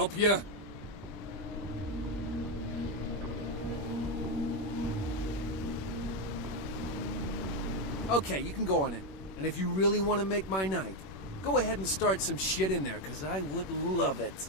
help you? Okay, you can go on in. And if you really want to make my night, go ahead and start some shit in there, because I would love it.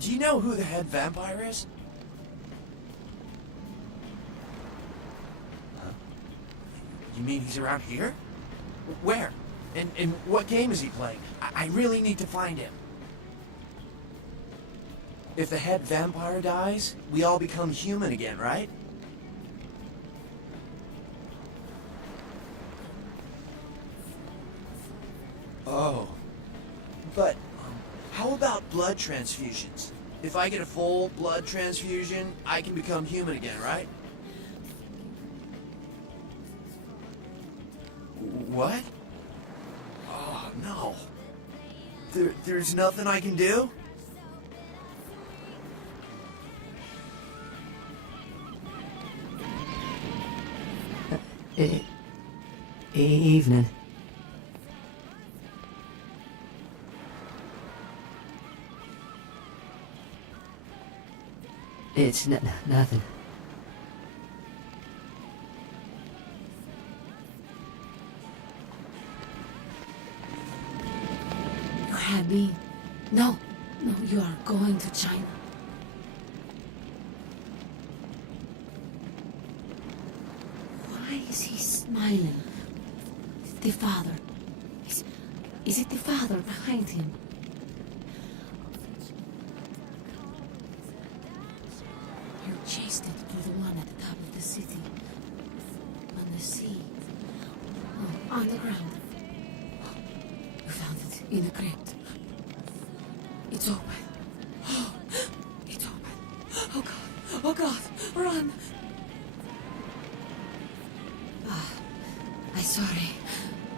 Do you know who the head vampire is? You mean he's around here? Where? And what game is he playing? I really need to find him. If the head vampire dies, we all become human again, right? Oh. But how about blood transfusions? If I get a full blood transfusion, I can become human again, right? What? Oh, no. There's nothing I can do? Evening. It's nothing. You had me. No, you are going to China. Why is he smiling? The father. Is it the father behind him? You chased it to the one at the top of the city. On the sea. Oh, on the ground. You found it in a crypt. It's open. Oh, it's open. Oh God. Oh God. Run. I'm sorry.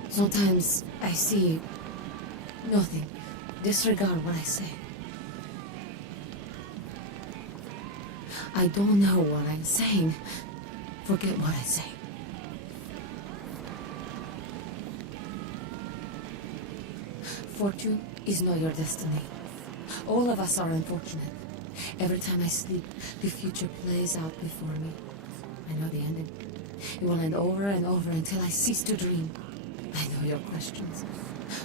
Sometimes I see nothing. Disregard what I say. I don't know what I'm saying. Forget what I say. Fortune is not your destiny. All of us are unfortunate. Every time I sleep, the future plays out before me. I know the ending. It will end over and over until I cease to dream. I know your questions.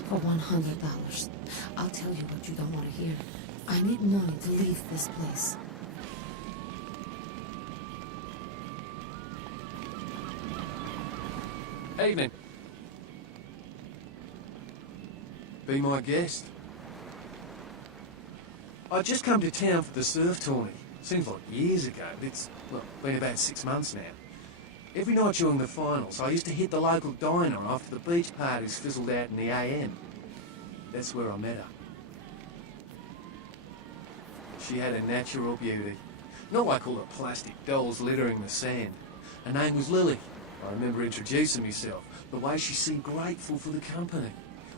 For $100, I'll tell you what you don't want to hear. I need money to leave this place. Evening. Be my guest. I'd just come to town for the surf tourney. Seems like years ago, but it's, well, been about 6 months now. Every night during the finals, I used to hit the local diner after the beach parties fizzled out in the AM. That's where I met her. She had a natural beauty. Not like all the plastic dolls littering the sand. Her name was Lily. I remember introducing myself, the way she seemed grateful for the company.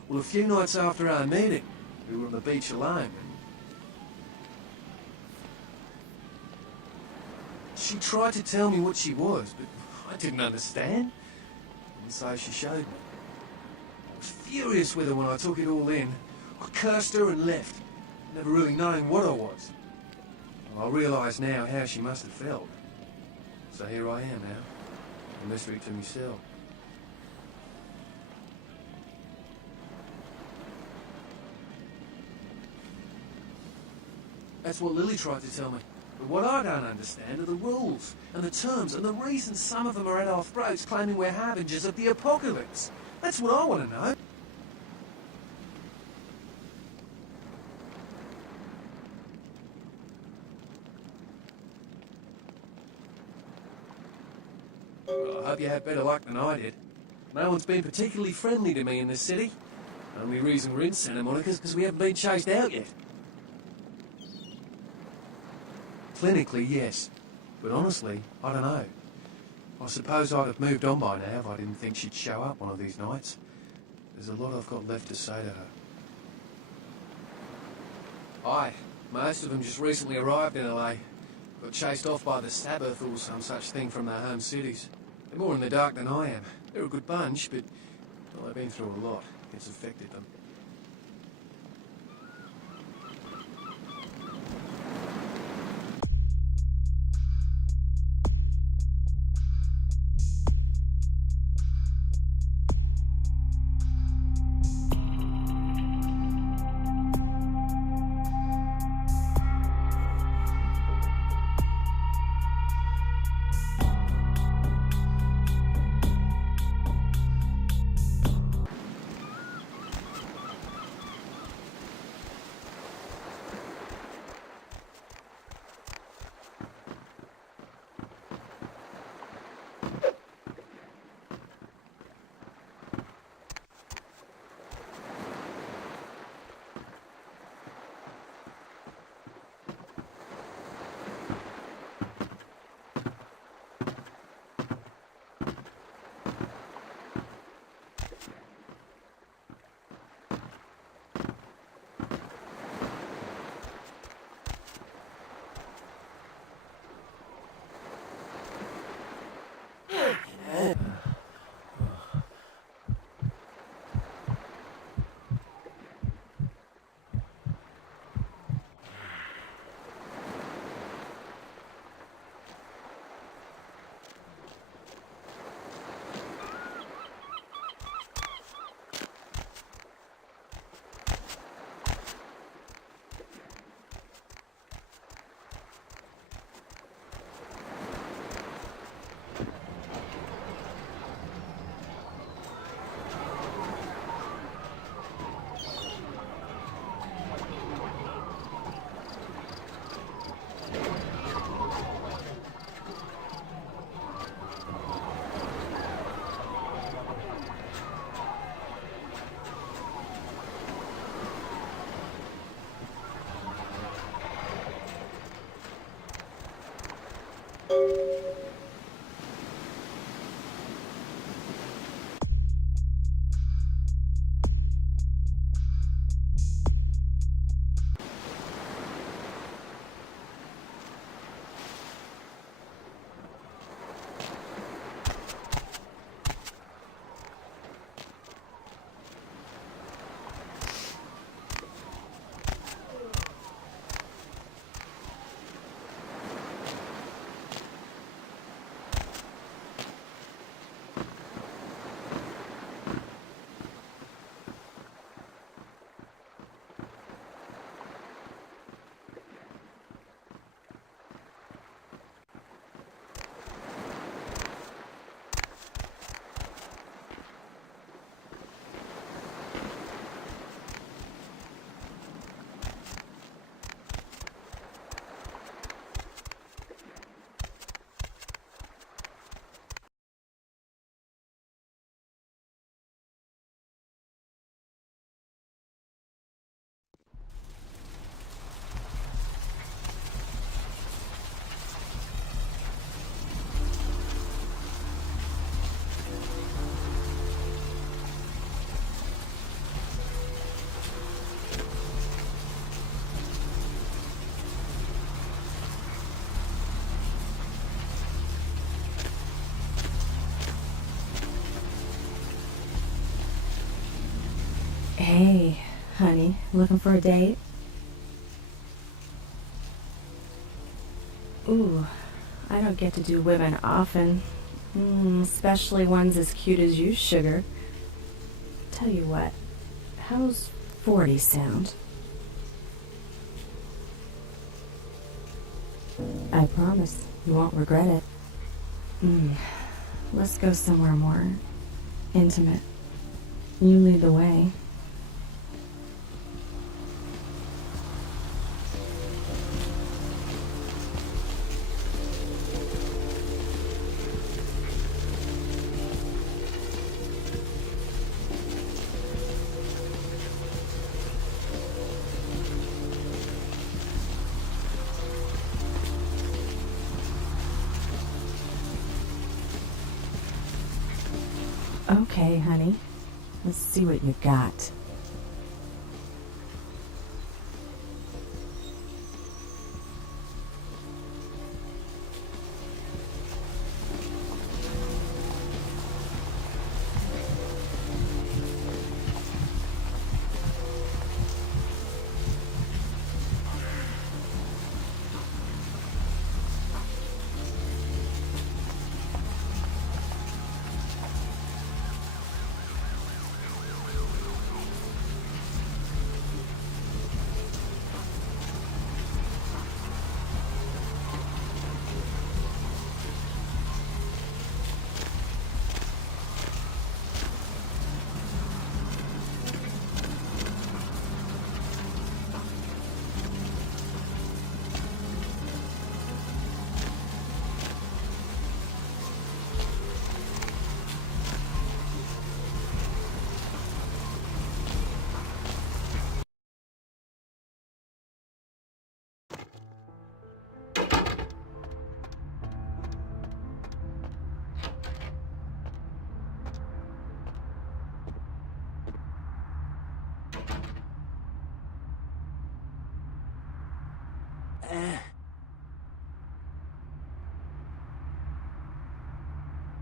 Well, a few nights after our meeting, we were on the beach alone. She tried to tell me what she was, but I didn't understand. And so she showed me. I was furious with her when I took it all in. I cursed her and left, never really knowing what I was. I realise now how she must have felt. So here I am now, a mystery to myself. That's what Lily tried to tell me. But what I don't understand are the rules and the terms and the reasons some of them are at our throats claiming we're harbingers of the apocalypse. That's what I want to know. Well, I hope you had better luck than I did. No one's been particularly friendly to me in this city. Only reason we're in Santa Monica is because we haven't been chased out yet. Clinically, yes. But honestly, I don't know. I suppose I'd have moved on by now if I didn't think she'd show up one of these nights. There's a lot I've got left to say to her. Aye, most of them just recently arrived in LA. Got chased off by the Sabbath or some such thing from their home cities. They're more in the dark than I am. They're a good bunch, but well, they've been through a lot. It's affected them. Hey, honey, looking for a date? Ooh, I don't get to do women often. Especially ones as cute as you, sugar. Tell you what, how's 40 sound? I promise you won't regret it. Let's go somewhere more intimate. You lead the way. Okay, honey. Let's see what you got.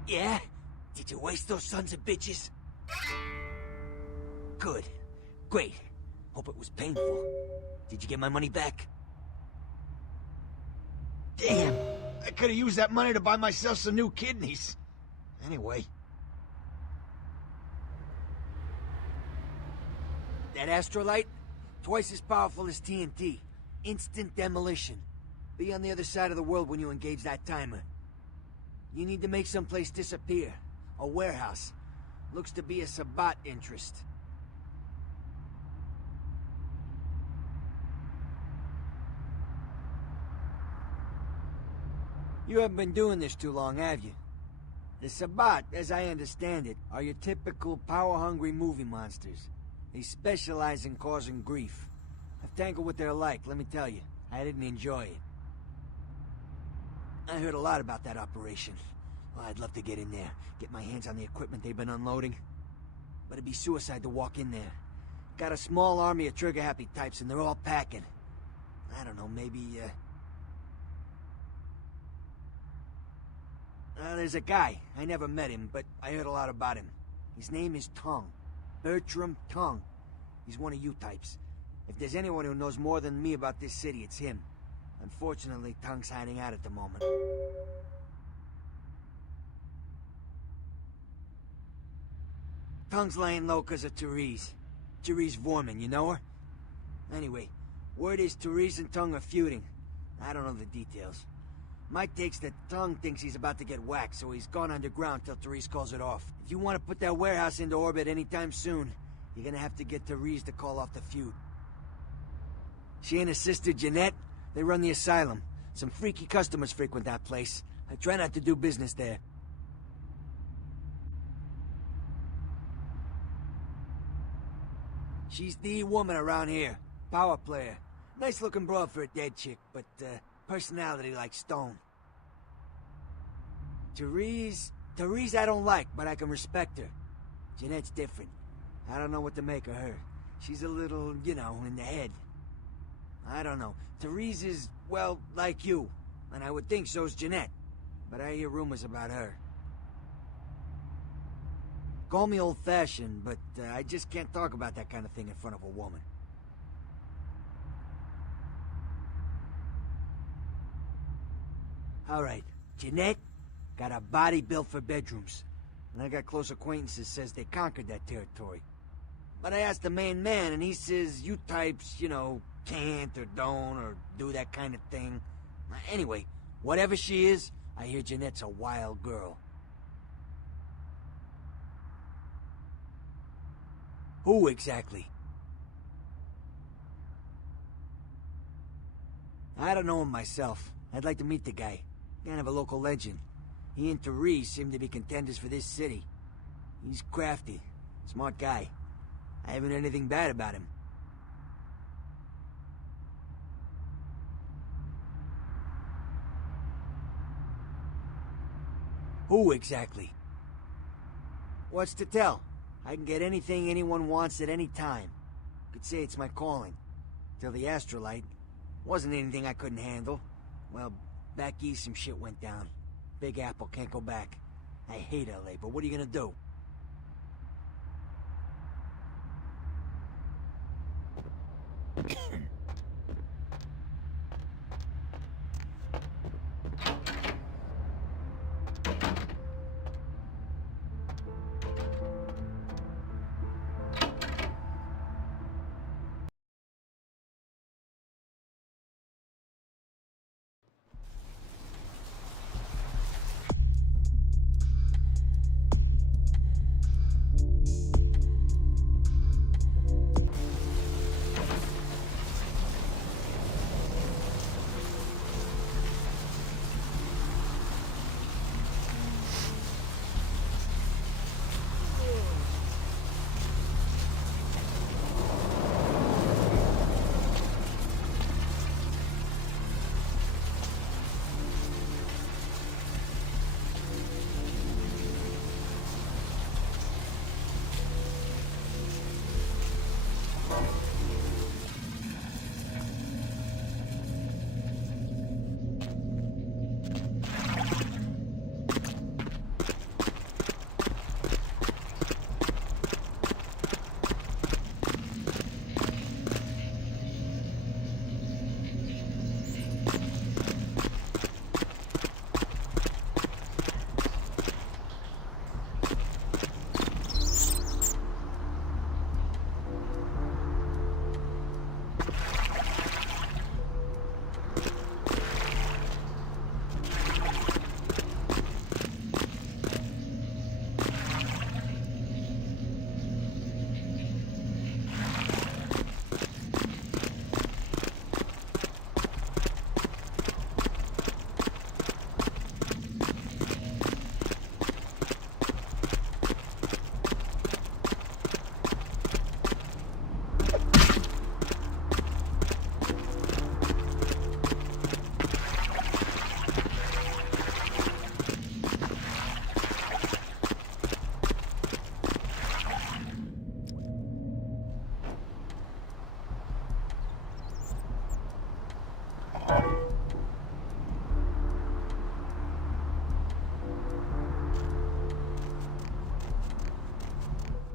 Yeah? Did you waste those sons of bitches? Good. Great. Hope it was painful. Did you get my money back? Damn! I could have used that money to buy myself some new kidneys. Anyway. That astrolight? Twice as powerful as TNT. Instant demolition. Be on the other side of the world when you engage that timer. You need to make someplace disappear. A warehouse. Looks to be a Sabbat interest. You haven't been doing this too long, have you? The Sabbat, as I understand it, are your typical power-hungry movie monsters. They specialize in causing grief. I've tangled what they're like, let me tell you. I didn't enjoy it. I heard a lot about that operation. Well, I'd love to get in there, get my hands on the equipment they've been unloading. But it'd be suicide to walk in there. Got a small army of trigger-happy types, and they're all packing. I don't know, maybe, there's a guy. I never met him, but I heard a lot about him. His name is Tongue. Bertram Tongue. He's one of you types. If there's anyone who knows more than me about this city, it's him. Unfortunately, Tongue's hiding out at the moment. Tongue's laying low because of Therese. Therese Vorman, you know her? Anyway, word is Therese and Tongue are feuding. I don't know the details. My take's that Tongue thinks he's about to get whacked, so he's gone underground till Therese calls it off. If you want to put that warehouse into orbit anytime soon, you're gonna have to get Therese to call off the feud. She and her sister Jeanette, they run the asylum. Some freaky customers frequent that place. I try not to do business there. She's the woman around here. Power player. Nice looking broad for a dead chick, but personality like stone. Therese I don't like, but I can respect her. Jeanette's different. I don't know what to make of her. She's a little, you know, in the head. I don't know. Therese is, well, like you. And I would think so's Jeanette. But I hear rumors about her. Call me old-fashioned, but I just can't talk about that kind of thing in front of a woman. Alright, Jeanette got a body built for bedrooms. And I got close acquaintances says they conquered that territory. But I asked the main man, and he says you types, you know, can't or don't or do that kind of thing. Anyway, whatever she is, I hear Jeanette's a wild girl. Who exactly? I don't know him myself. I'd like to meet the guy. Kind of a local legend. He and Therese seem to be contenders for this city. He's crafty. Smart guy. I haven't heard anything bad about him. Who exactly? What's to tell? I can get anything anyone wants at any time. Could say it's my calling. Till the astrolite. Wasn't anything I couldn't handle. Well, back east some shit went down. Big Apple can't go back. I hate LA, but what are you gonna do?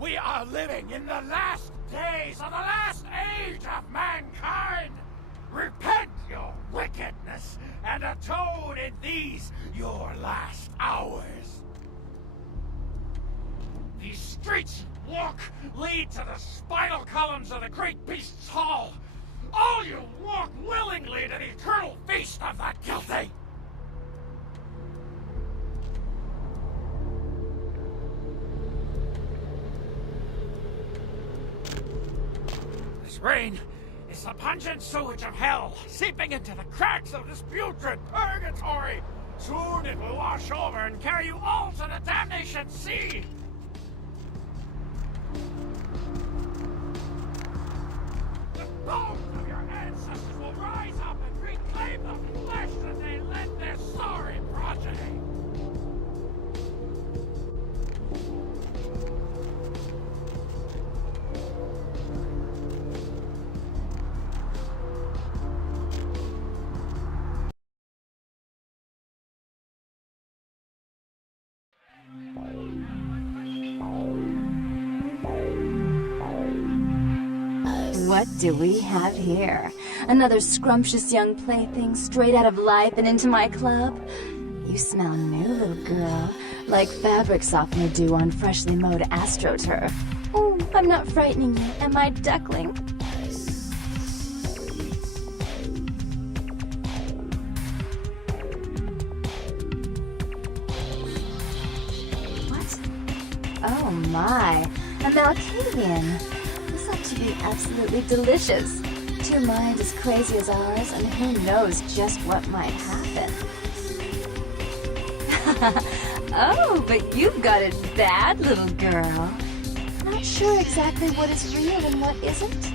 We are living in the last days of the last age of mankind! Repent your wickedness and atone in these your last hours. These streets you walk lead to the spinal columns of the great beast's hall. All you walk willingly to the eternal feast of the guilty. This rain is the pungent sewage of hell, seeping into the cracks of this putrid purgatory. Soon it will wash over and carry you all to the damnation sea. The bones of your ancestors will rise up and reclaim the flesh that they lent their sorry progeny. What do we have here? Another scrumptious young plaything straight out of life and into my club? You smell new, little girl, like fabric softener dew on freshly mowed astroturf. Oh, I'm not frightening you, am I, duckling? What? Oh my, a Malkavian. This ought to be absolutely delicious. Two minds as crazy as ours, and who knows just what might happen. Oh, but you've got it bad, little girl. Not sure exactly what is real and what isn't?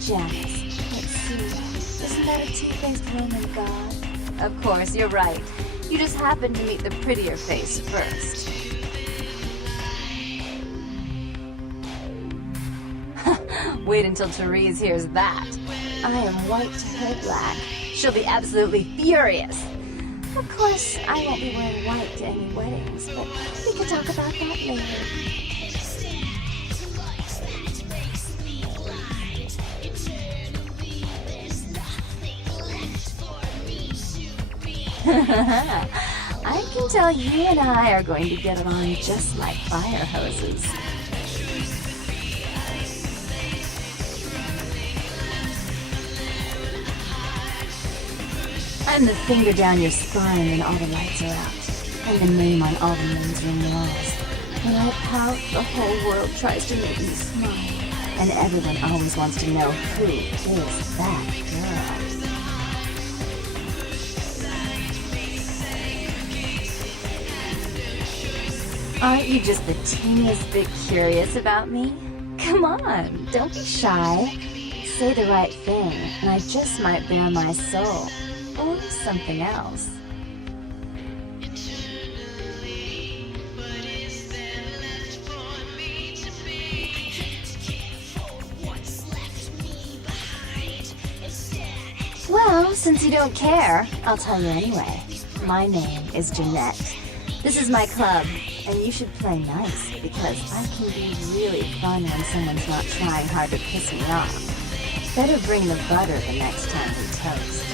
Janus, let's see. Isn't that a two-faced Roman god? Of course, you're right. You just happened to meet the prettier face first. Wait until Therese hears that. I am white to her black. She'll be absolutely furious. Of course, I won't be wearing white to any weddings, but we can talk about that later. I can tell you and I are going to get along just like fire hoses. I'm the finger down your spine when all the lights are out, and the name on all the men's room walls. When I pout, the whole world tries to make me smile, and everyone always wants to know who is that girl. Aren't you just the teeniest bit curious about me? Come on, don't be shy. Say the right thing, and I just might bare my soul. Or something else. Well, since you don't care, I'll tell you anyway. My name is Jeanette. This is my club, and you should play nice, because I can be really fun when someone's not trying hard to piss me off. Better bring the butter the next time we toast.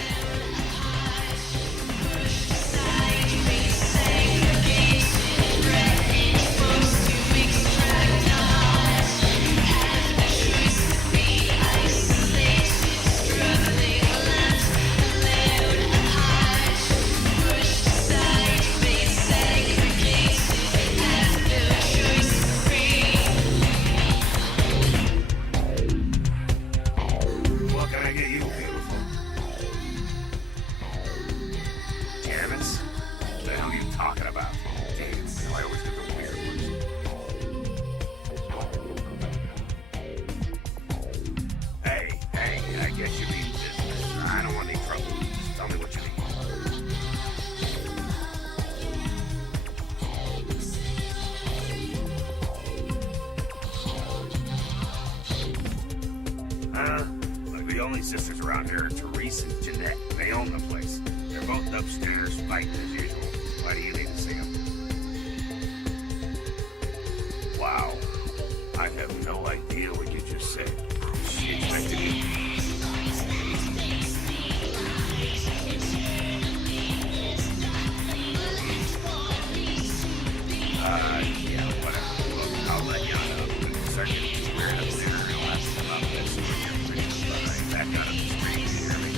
The only sisters around here are Therese and Jeanette. They own the place. They're both upstairs fighting as usual. Why do you need to see them? Wow. Yeah, whatever. Look, I'll let you know. When you start getting too weird up there, I'll ask you about this. Back out of the street, you hear me?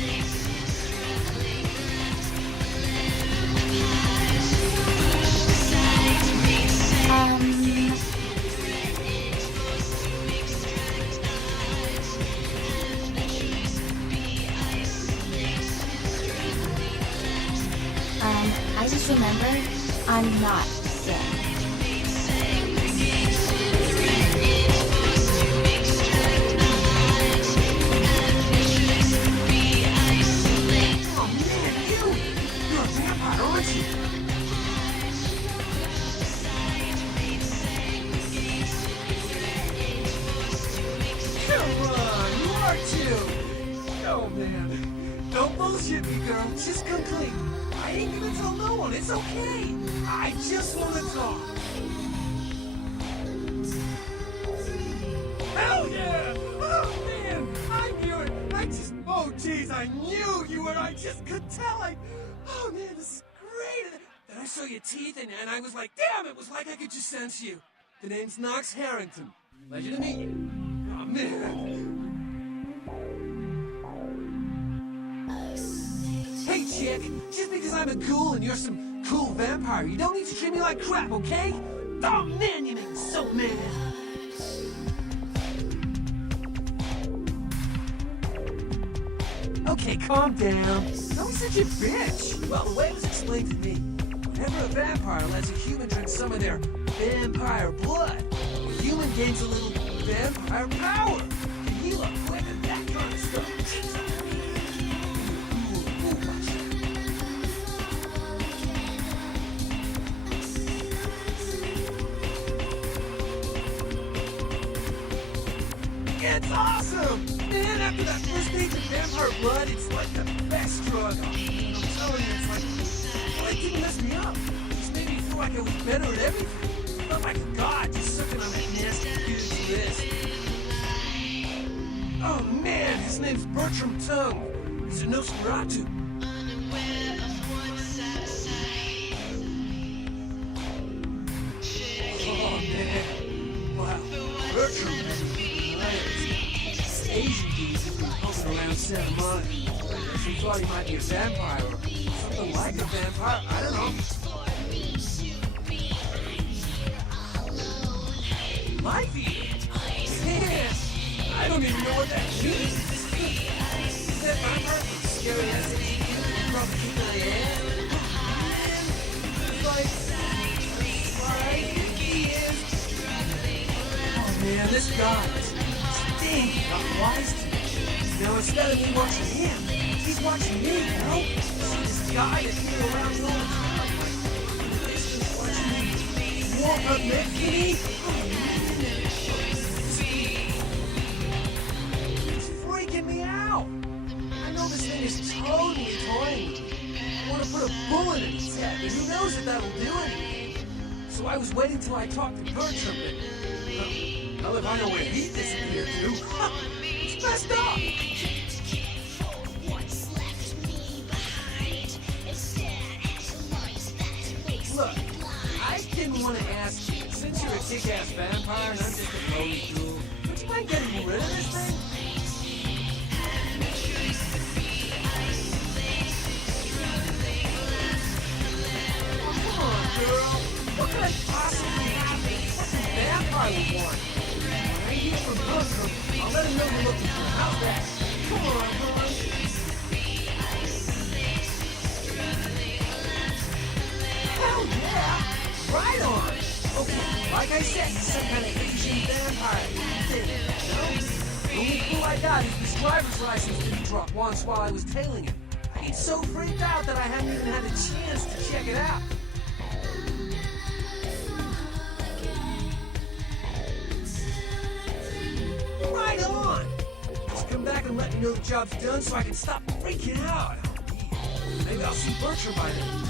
I just remembered I'm not dead. You're a vampire, aren't you? Come on, you are too. Oh man, don't bullshit me, girl. Just come clean. I ain't gonna tell no one. It's okay. I just want to talk. Hell yeah! Oh man, I knew it. Oh geez, I knew you were. I just could tell. Oh man, this is great. Then I saw your teeth, and I was like, damn, it was like I could just sense you. The name's Knox Harrington. Pleasure to meet you. Oh man. Hey chick, just because I'm a ghoul and you're some cool vampire, you don't need to treat me like crap, okay? Oh man, you make me so mad. Okay, calm down. Don't be such a bitch. Well, the way it was explained to me, whenever a vampire lets a human drink some of their vampire blood, the human gains a little vampire power. Can heal up quick and that kind of stuff. It's awesome! Man, after that first stage of vampire blood, it's like the best drug. I'm telling you, it's like, well, it didn't mess me up. It just made me feel like I was better at everything. Felt like a god just sucking on that nasty dude's wrist. Oh man, his name's Bertram Tongue. He's a Nosferatu. Oh man, wow, Bertram, man. Asian dudes have been poking around Santa Monica. She thought he might be a vampire or something like a vampire. I don't know. Life eater? Man, I don't even know what that means. Is that vampire scary as it is? Probably keep my head. Like he is. Oh man, this guy is. He got wise to me. Now instead of me watching him, he's watching me, you know? See this guy that's here around me all the time. He's watching me walk up next to me. It's freaking me out. I know this thing is totally toying with me. I want to put a bullet in his head, but who knows if that'll do anything. So I was waiting till I talked to Bertram, and well, if I know where he disappeared to, it's messed up! Look, I didn't want to ask you, since you're a kick-ass vampire and I'm just a lowly ghoul, would you mind getting rid of this thing? Come on, girl! What could I possibly happen? What's a vampire would want? From Bertram, I'll let him know we're looking for him. How's that? Come on, hon. Hell yeah! Right on! Okay, like I said, he's some kind of Asian vampire thing, you know? The only clue I got is this driver's license that he dropped once while I was tailing him. I get so freaked out that I haven't even had a chance to check it out. Right on! Just come back and let me know the job's done so I can stop freaking out. Maybe I'll see Bertram by then.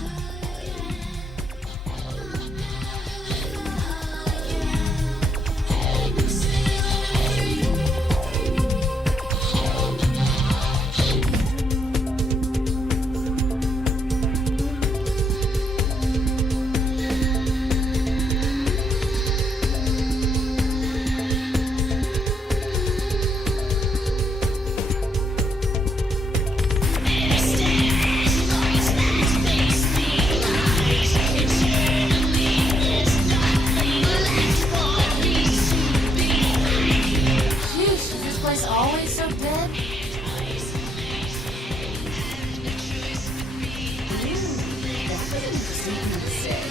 say?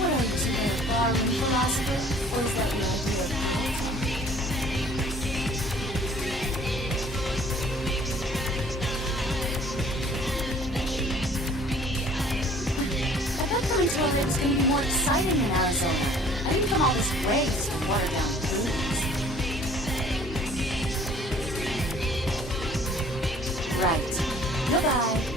What are you, some kind of borrowing philosopher? Or is that the idea of I thought Ventura was going to be more exciting in Arizona. I didn't come all this way just to water down booze. Right. Goodbye.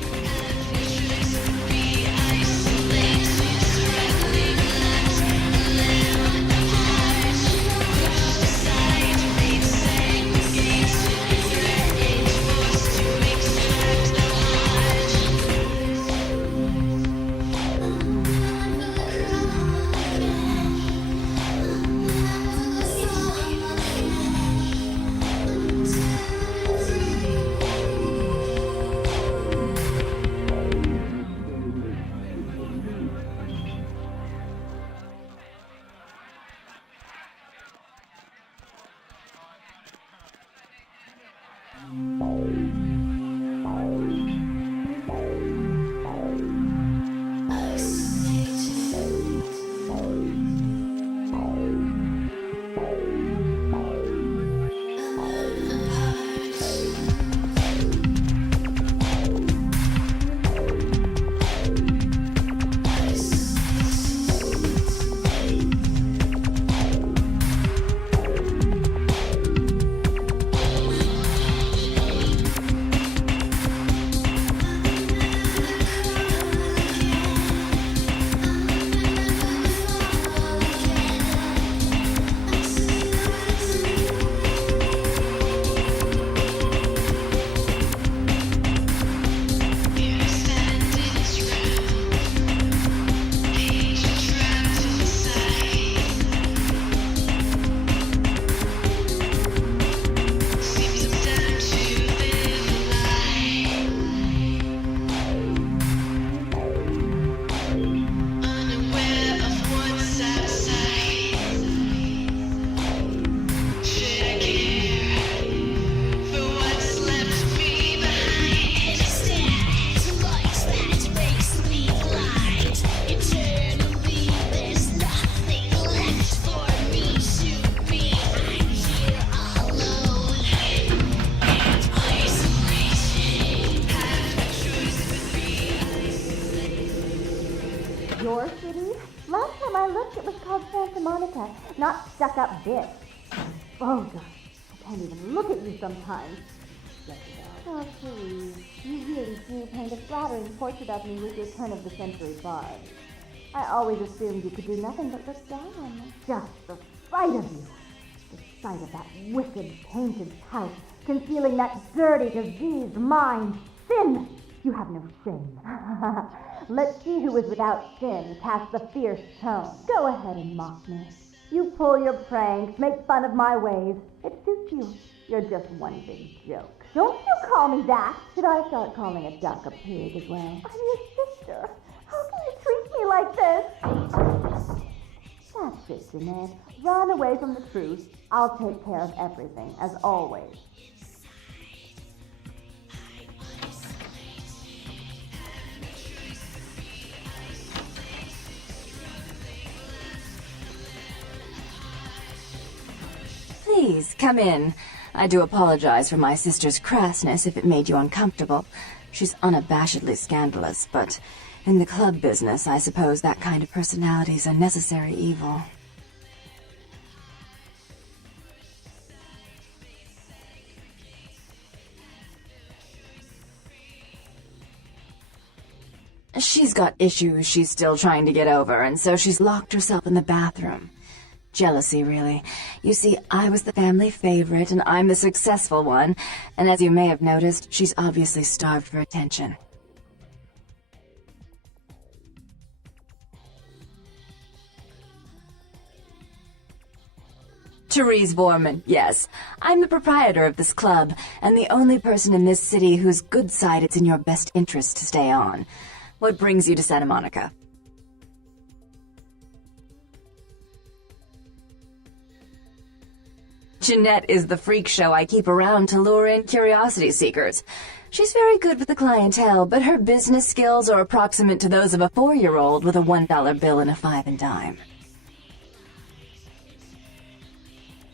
Your city? Last time I looked, it was called Santa Monica, not stuck-up bitch. Oh, gosh, I can't even look at you sometimes. Oh, please. You really do paint a flattering portrait of me with your turn-of-the-century vibe. I always assumed you could do nothing but look down. Just the sight of you. The sight of that wicked, painted pout, concealing that dirty, diseased mind. Sin! You have no shame. Let's see who is without sin cast the fierce tone. Go ahead and mock me. You pull your pranks, make fun of my ways. It suits you. You're just one big joke. Don't you call me that. Should I start calling a duck a pig as well? I'm your sister. How can you treat me like this? That's it, Jeanette. Run away from the truth. I'll take care of everything, as always. Please, come in. I do apologize for my sister's crassness if it made you uncomfortable. She's unabashedly scandalous, but in the club business, I suppose that kind of personality's a necessary evil. She's got issues she's still trying to get over, and so she's locked herself in the bathroom. Jealousy, really. You see, I was the family favorite, and I'm the successful one, and as you may have noticed, she's obviously starved for attention. Therese Vorman, yes. I'm the proprietor of this club, and the only person in this city whose good side it's in your best interest to stay on. What brings you to Santa Monica? Jeanette is the freak show I keep around to lure in curiosity seekers. She's very good with the clientele, but her business skills are approximate to those of a 4-year-old with a $1 bill and a 5 and dime.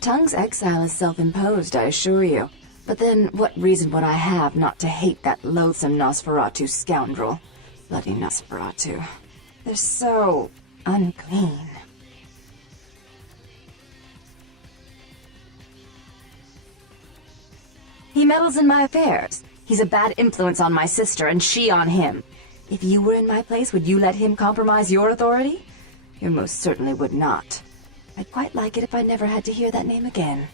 Tongue's exile is self-imposed, I assure you. But then, what reason would I have not to hate that loathsome Nosferatu scoundrel? Bloody Nosferatu. They're so unclean. He meddles in my affairs. He's a bad influence on my sister, and she on him. If you were in my place, would you let him compromise your authority? You most certainly would not. I'd quite like it if I never had to hear that name again.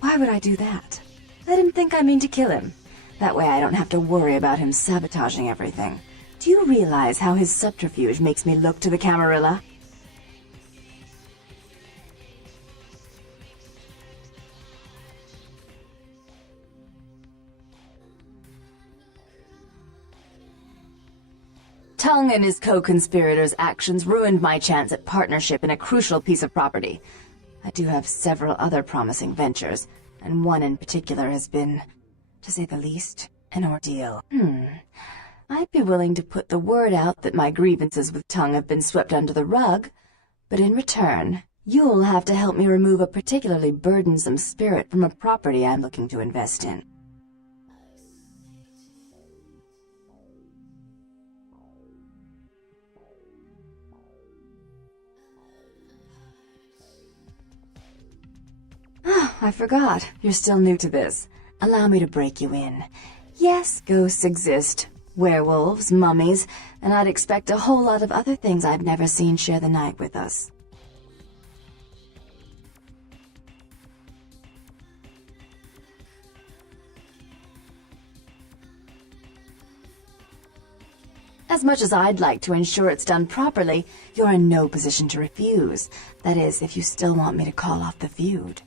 Why would I do that? Let him think I mean to kill him. That way I don't have to worry about him sabotaging everything. Do you realize how his subterfuge makes me look to the Camarilla? Tongue and his co-conspirators' actions ruined my chance at partnership in a crucial piece of property. I do have several other promising ventures, and one in particular has been, to say the least, an ordeal. I'd be willing to put the word out that my grievances with Tongue have been swept under the rug, but in return, you'll have to help me remove a particularly burdensome spirit from a property I'm looking to invest in. I forgot. You're still new to this. Allow me to break you in. Yes, ghosts exist. Werewolves, mummies, and I'd expect a whole lot of other things I've never seen share the night with us. As much as I'd like to ensure it's done properly, you're in no position to refuse. That is, if you still want me to call off the feud.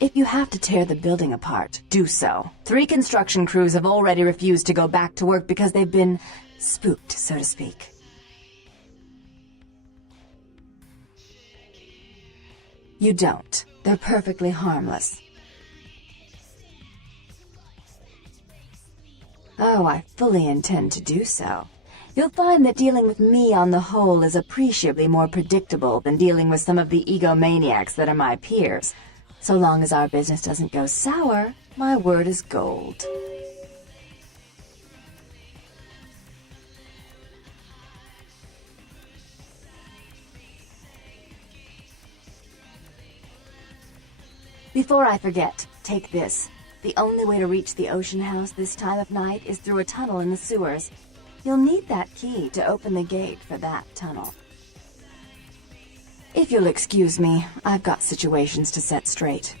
If you have to tear the building apart, do so. 3 construction crews have already refused to go back to work because they've been spooked, so to speak. You don't. They're perfectly harmless. Oh, I fully intend to do so. You'll find that dealing with me on the whole is appreciably more predictable than dealing with some of the egomaniacs that are my peers. So long as our business doesn't go sour, my word is gold. Before I forget, take this. The only way to reach the ocean house this time of night is through a tunnel in the sewers. You'll need that key to open the gate for that tunnel. If you'll excuse me, I've got situations to set straight.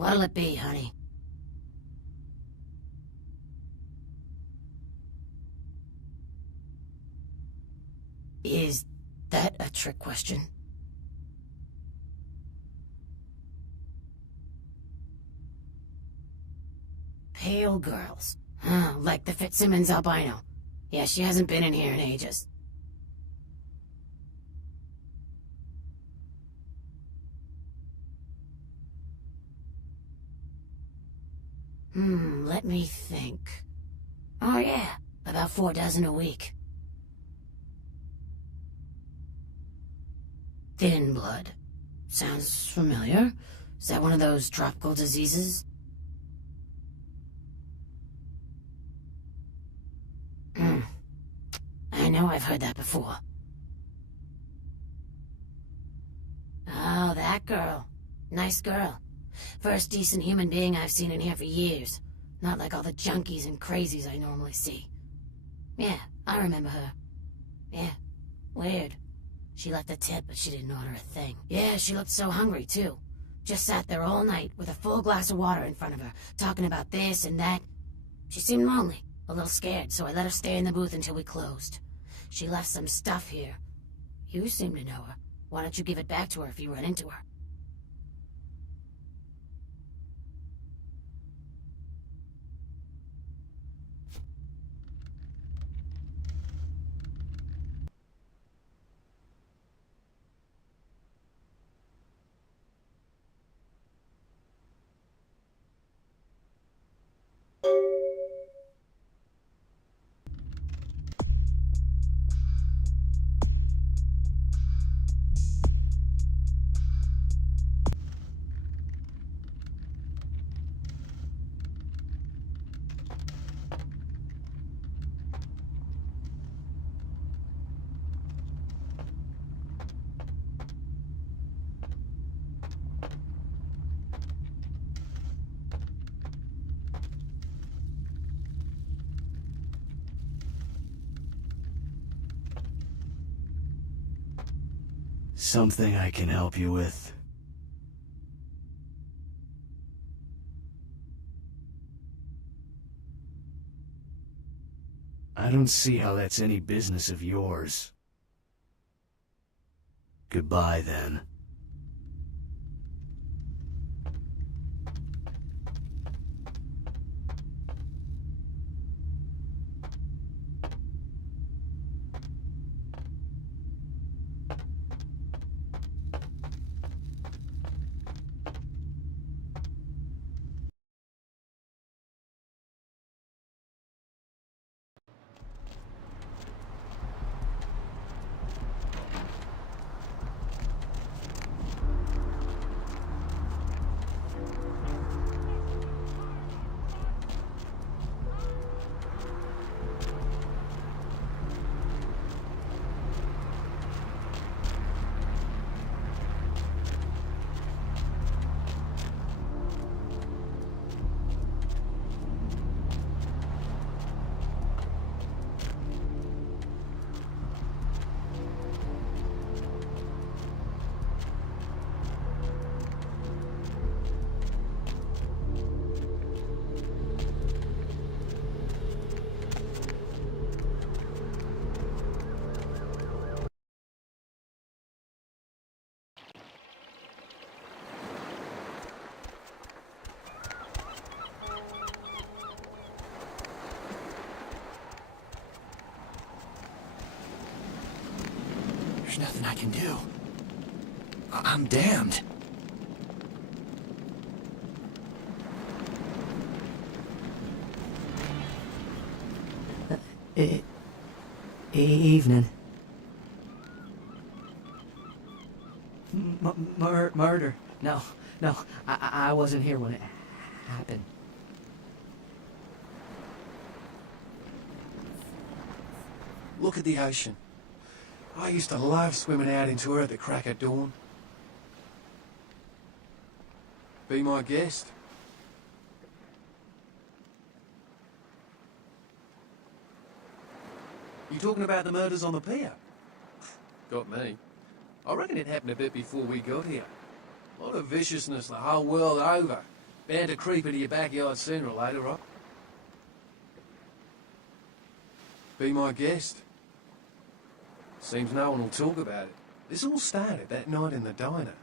What'll it be, honey? Is that a trick question? Pale girls. Huh, like the Fitzsimmons albino. Yeah, she hasn't been in here in ages. Let me think. Oh yeah, about 4 dozen a week. Thin blood. Sounds familiar. Is that one of those tropical diseases? I know I've heard that before. Oh, that girl. Nice girl. First decent human being I've seen in here for years. Not like all the junkies and crazies I normally see. Yeah, I remember her. Yeah, weird. She left a tip, but she didn't order a thing. Yeah, she looked so hungry, too. Just sat there all night with a full glass of water in front of her, talking about this and that. She seemed lonely, a little scared, so I let her stay in the booth until we closed. She left some stuff here. You seem to know her. Why don't you give it back to her if you run into her? Something I can help you with? I don't see how that's any business of yours. Goodbye, then. There's nothing I can do. I'm damned. Evening. Murder. No, I wasn't here when it happened. Look at the ocean. I used to love swimming out into her at the crack of dawn. Be my guest. You talking about the murders on the pier? Got me. I reckon it happened a bit before we got here. A lot of viciousness the whole world over. Bound to creep into your backyard sooner or later, right? Be my guest. Seems no one will talk about it. This all started that night in the diner.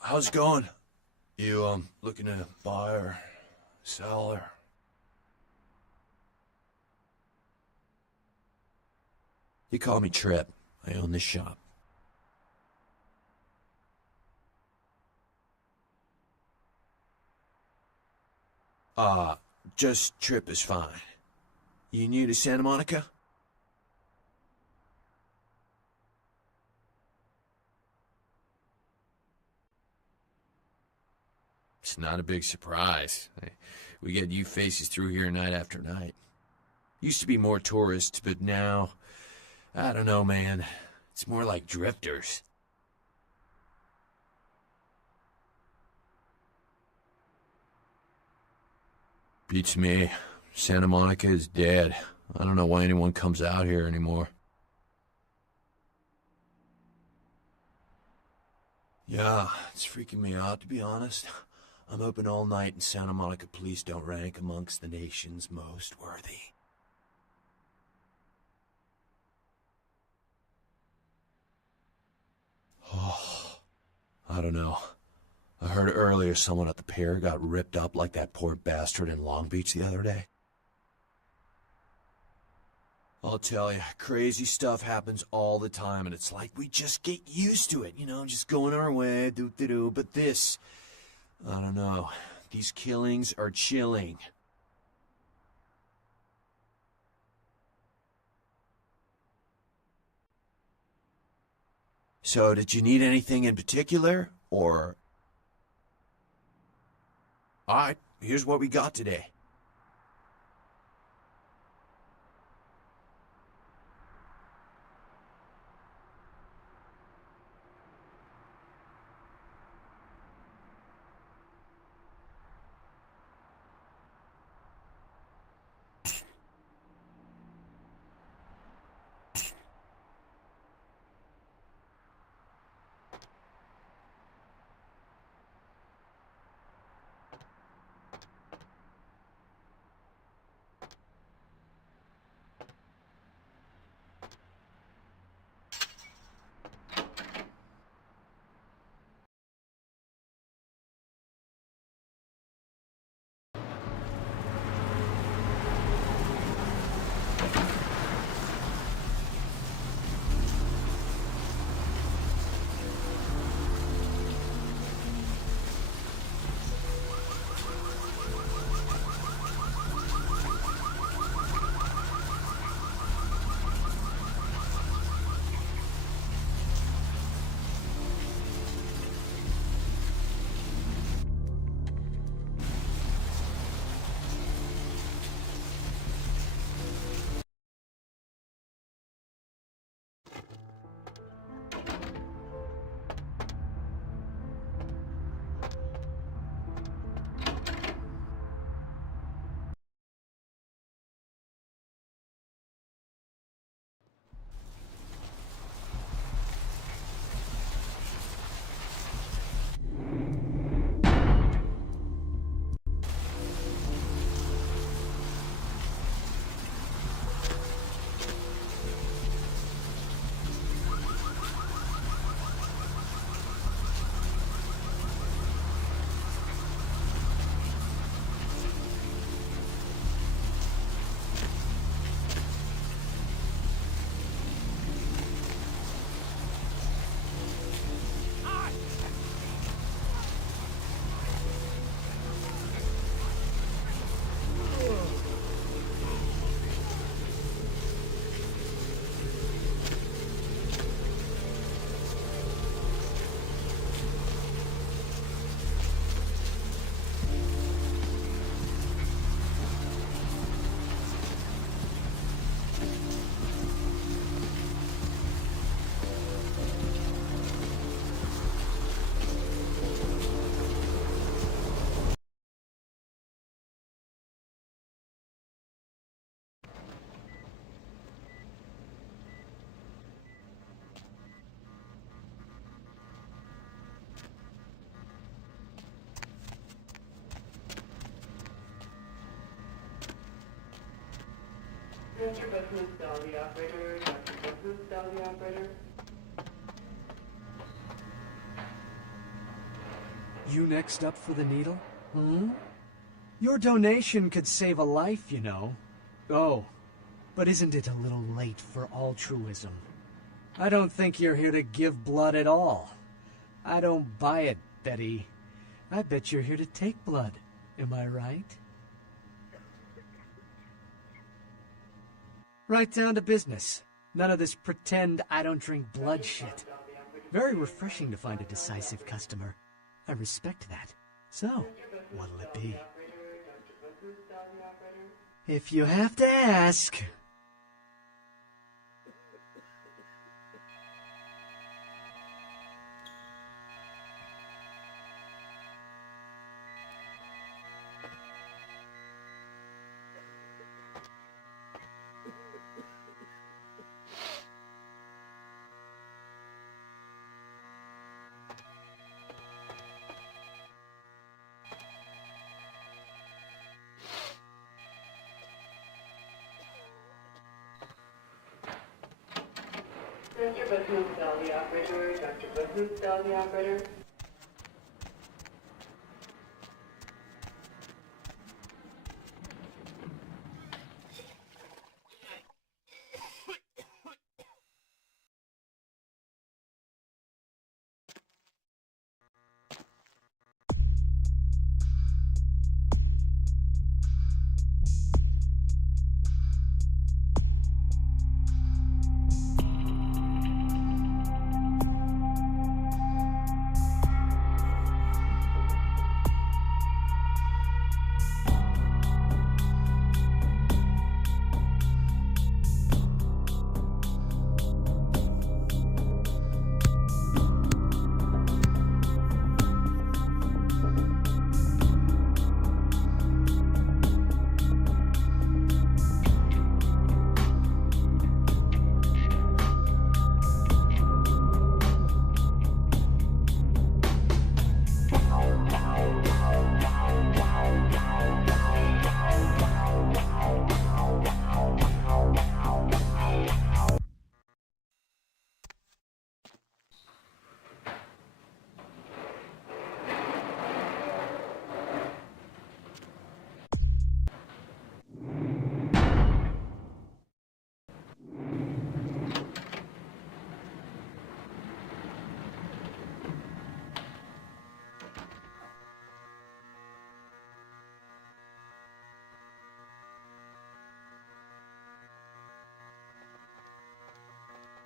How's it going? You, looking to buy or sell or... You call me Trip. I own this shop. Just Trip is fine. You new to Santa Monica? It's not a big surprise. We get you faces through here night after night. Used to be more tourists, but now, I don't know, man. It's more like drifters. Beats me. Santa Monica is dead. I don't know why anyone comes out here anymore. Yeah, it's freaking me out, to be honest. I'm open all night and Santa Monica police don't rank amongst the nation's most worthy. Oh, I don't know. I heard earlier someone at the pier got ripped up like that poor bastard in Long Beach the other day. I'll tell you, crazy stuff happens all the time, and it's like we just get used to it, you know, just going our way, do-do-do. But this, I don't know, these killings are chilling. So, did you need anything in particular, or... Alright, here's what we got today. You next up for the needle? Hmm? Your donation could save a life, you know. Oh, but isn't it a little late for altruism? I don't think you're here to give blood at all. I don't buy it, Betty. I bet you're here to take blood. Am I right? Right down to business. None of this pretend I don't drink blood shit. Very refreshing to find a decisive customer. I respect that. So, what'll it be? If you have to ask. Mr. Bahoop, the operator. Dr. Bahoop, the operator.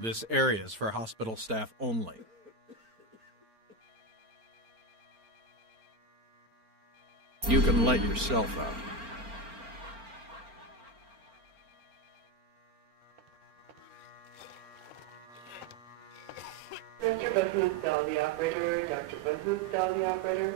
This area is for hospital staff only. You can let yourself out. Mr. Bahoop, the operator. Dr. Bahoop, the operator.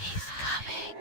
He's coming.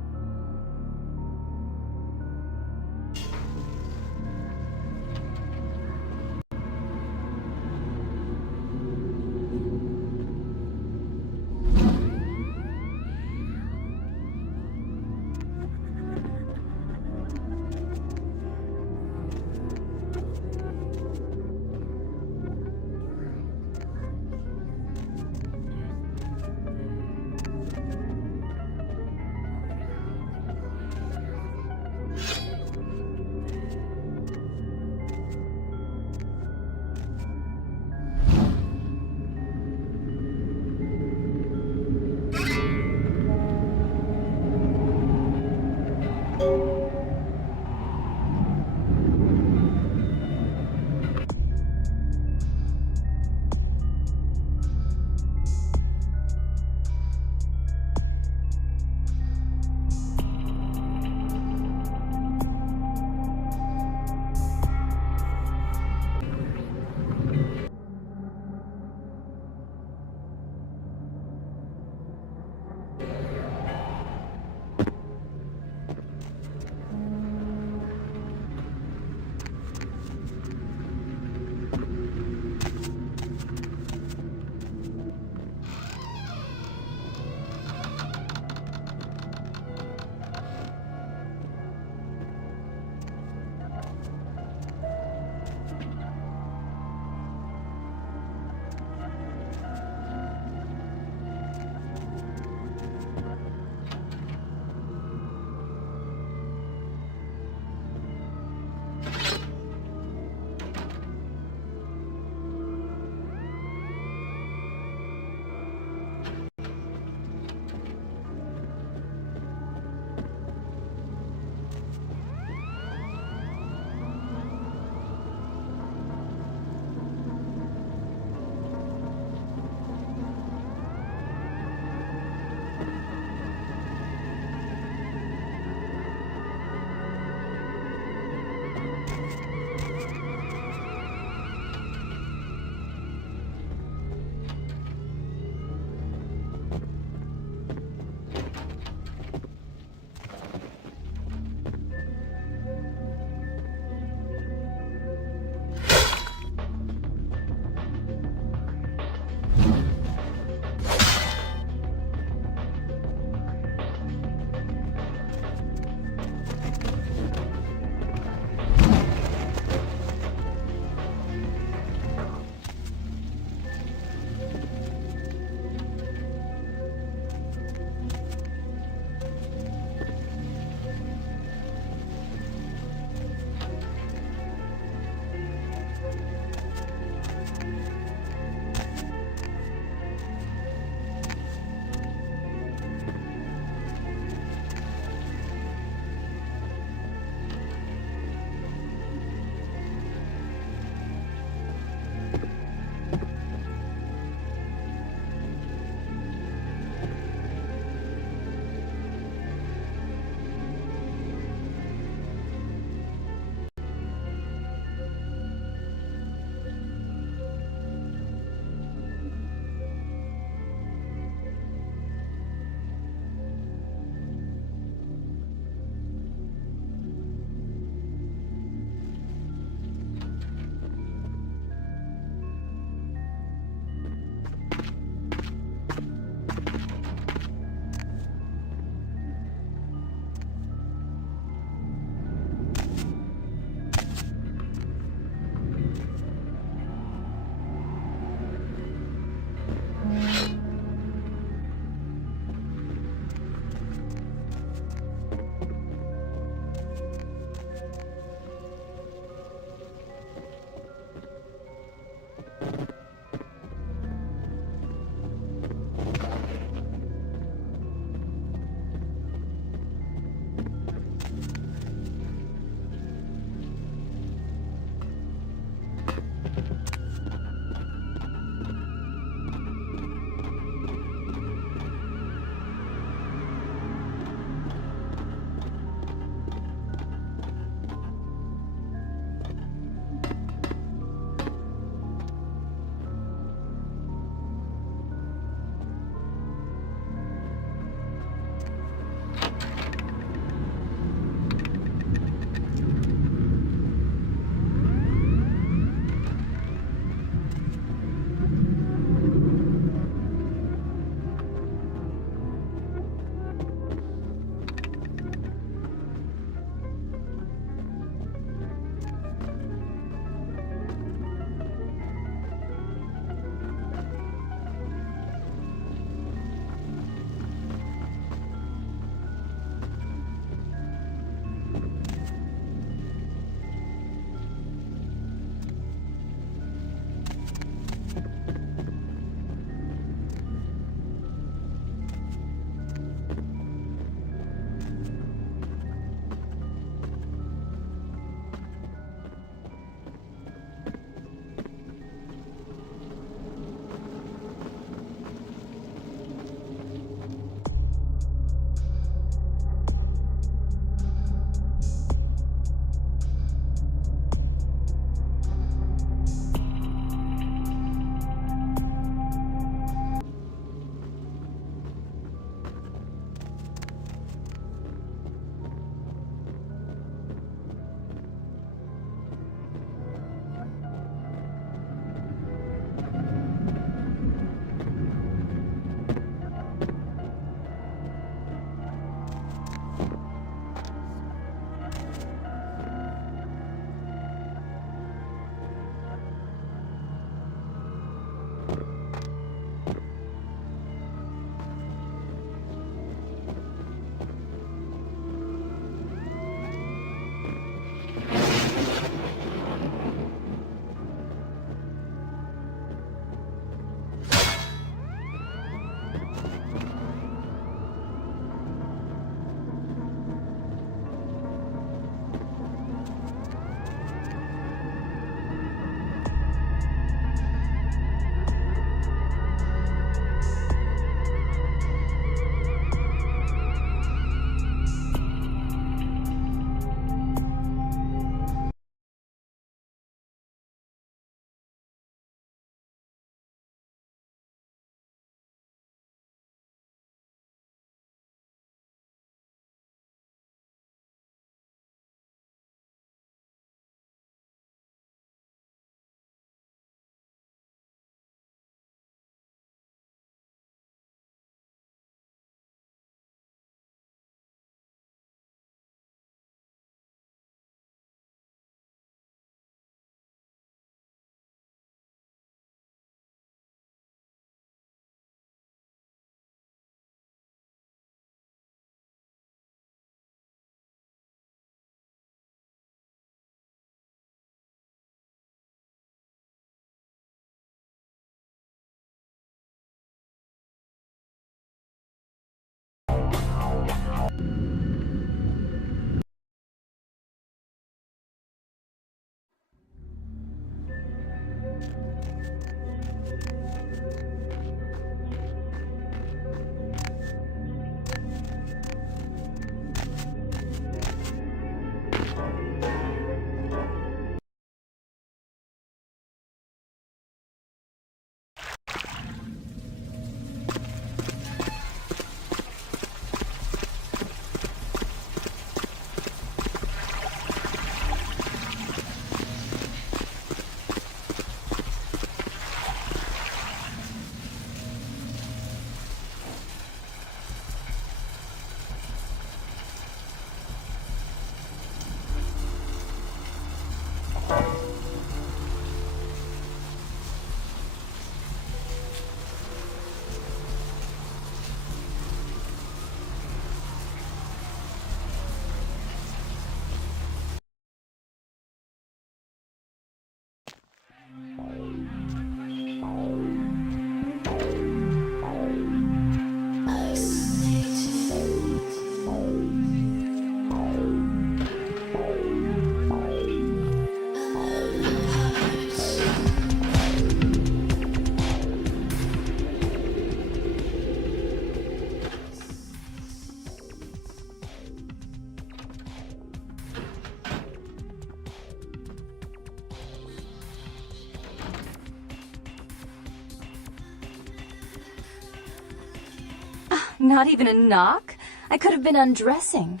Not even a knock? I could have been undressing.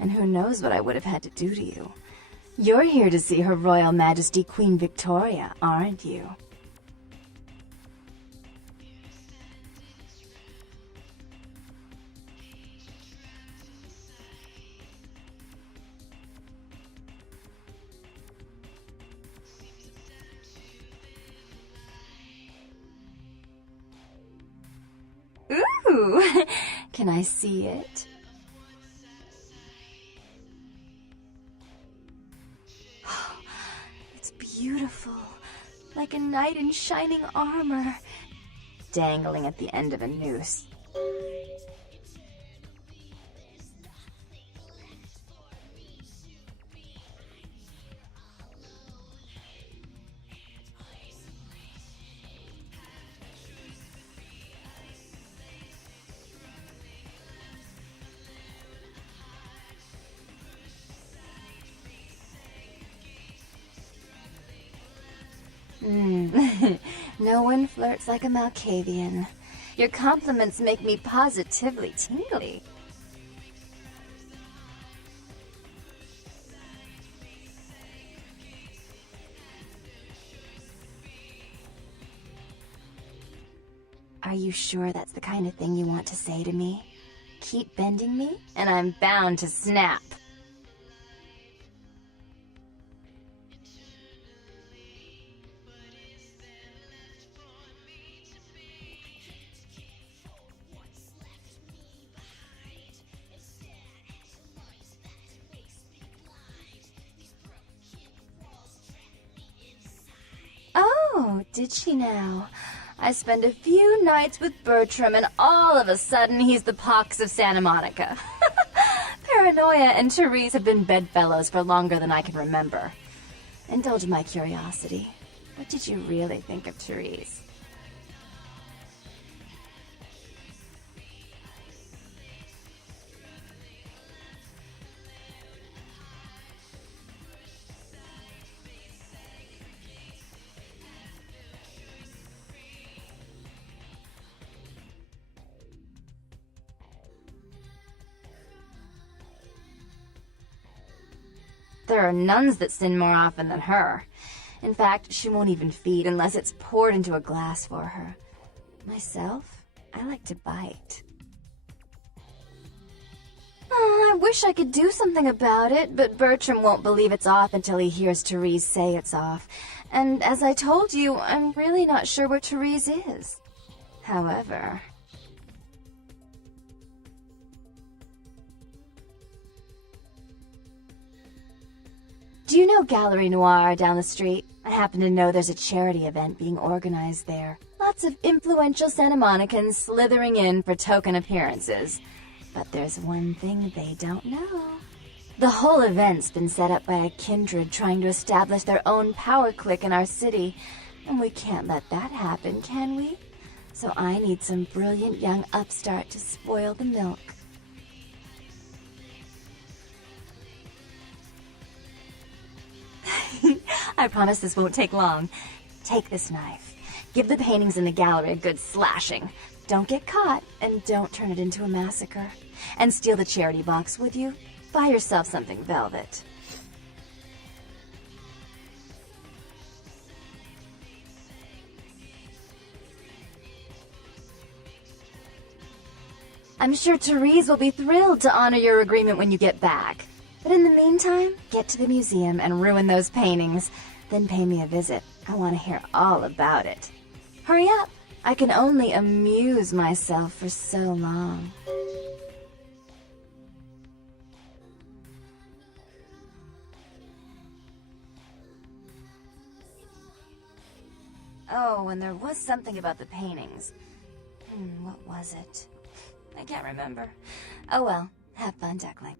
And who knows what I would have had to do to you. You're here to see Her Royal Majesty Queen Victoria, aren't you? Ooh! Can I see it? It's beautiful, like a knight in shining armor, dangling at the end of a noose. No one flirts like a Malkavian. Your compliments make me positively tingly. Are you sure that's the kind of thing you want to say to me? Keep bending me, and I'm bound to snap. Oh, did she now? I spend a few nights with Bertram and all of a sudden he's the pox of Santa Monica. Paranoia and Therese have been bedfellows for longer than I can remember. Indulge my curiosity. What did you really think of Therese? There are nuns that sin more often than her. In fact, she won't even feed unless it's poured into a glass for her. Myself, I like to bite. Oh, I wish I could do something about it, but Bertram won't believe it's off until he hears Therese say it's off. And as I told you, I'm really not sure where Therese is. However... Do you know Gallery Noir down the street? I happen to know there's a charity event being organized there. Lots of influential Santa Monicans slithering in for token appearances. But there's one thing they don't know. The whole event's been set up by a kindred trying to establish their own power clique in our city. And we can't let that happen, can we? So I need some brilliant young upstart to spoil the milk. I promise this won't take long. Take this knife. Give the paintings in the gallery a good slashing. Don't get caught, and don't turn it into a massacre. And steal the charity box, would you? Buy yourself something velvet. I'm sure Therese will be thrilled to honor your agreement when you get back. But in the meantime, get to the museum and ruin those paintings. Then pay me a visit. I want to hear all about it. Hurry up! I can only amuse myself for so long. Oh, and there was something about the paintings. What was it? I can't remember. Oh well, have fun, Duckling.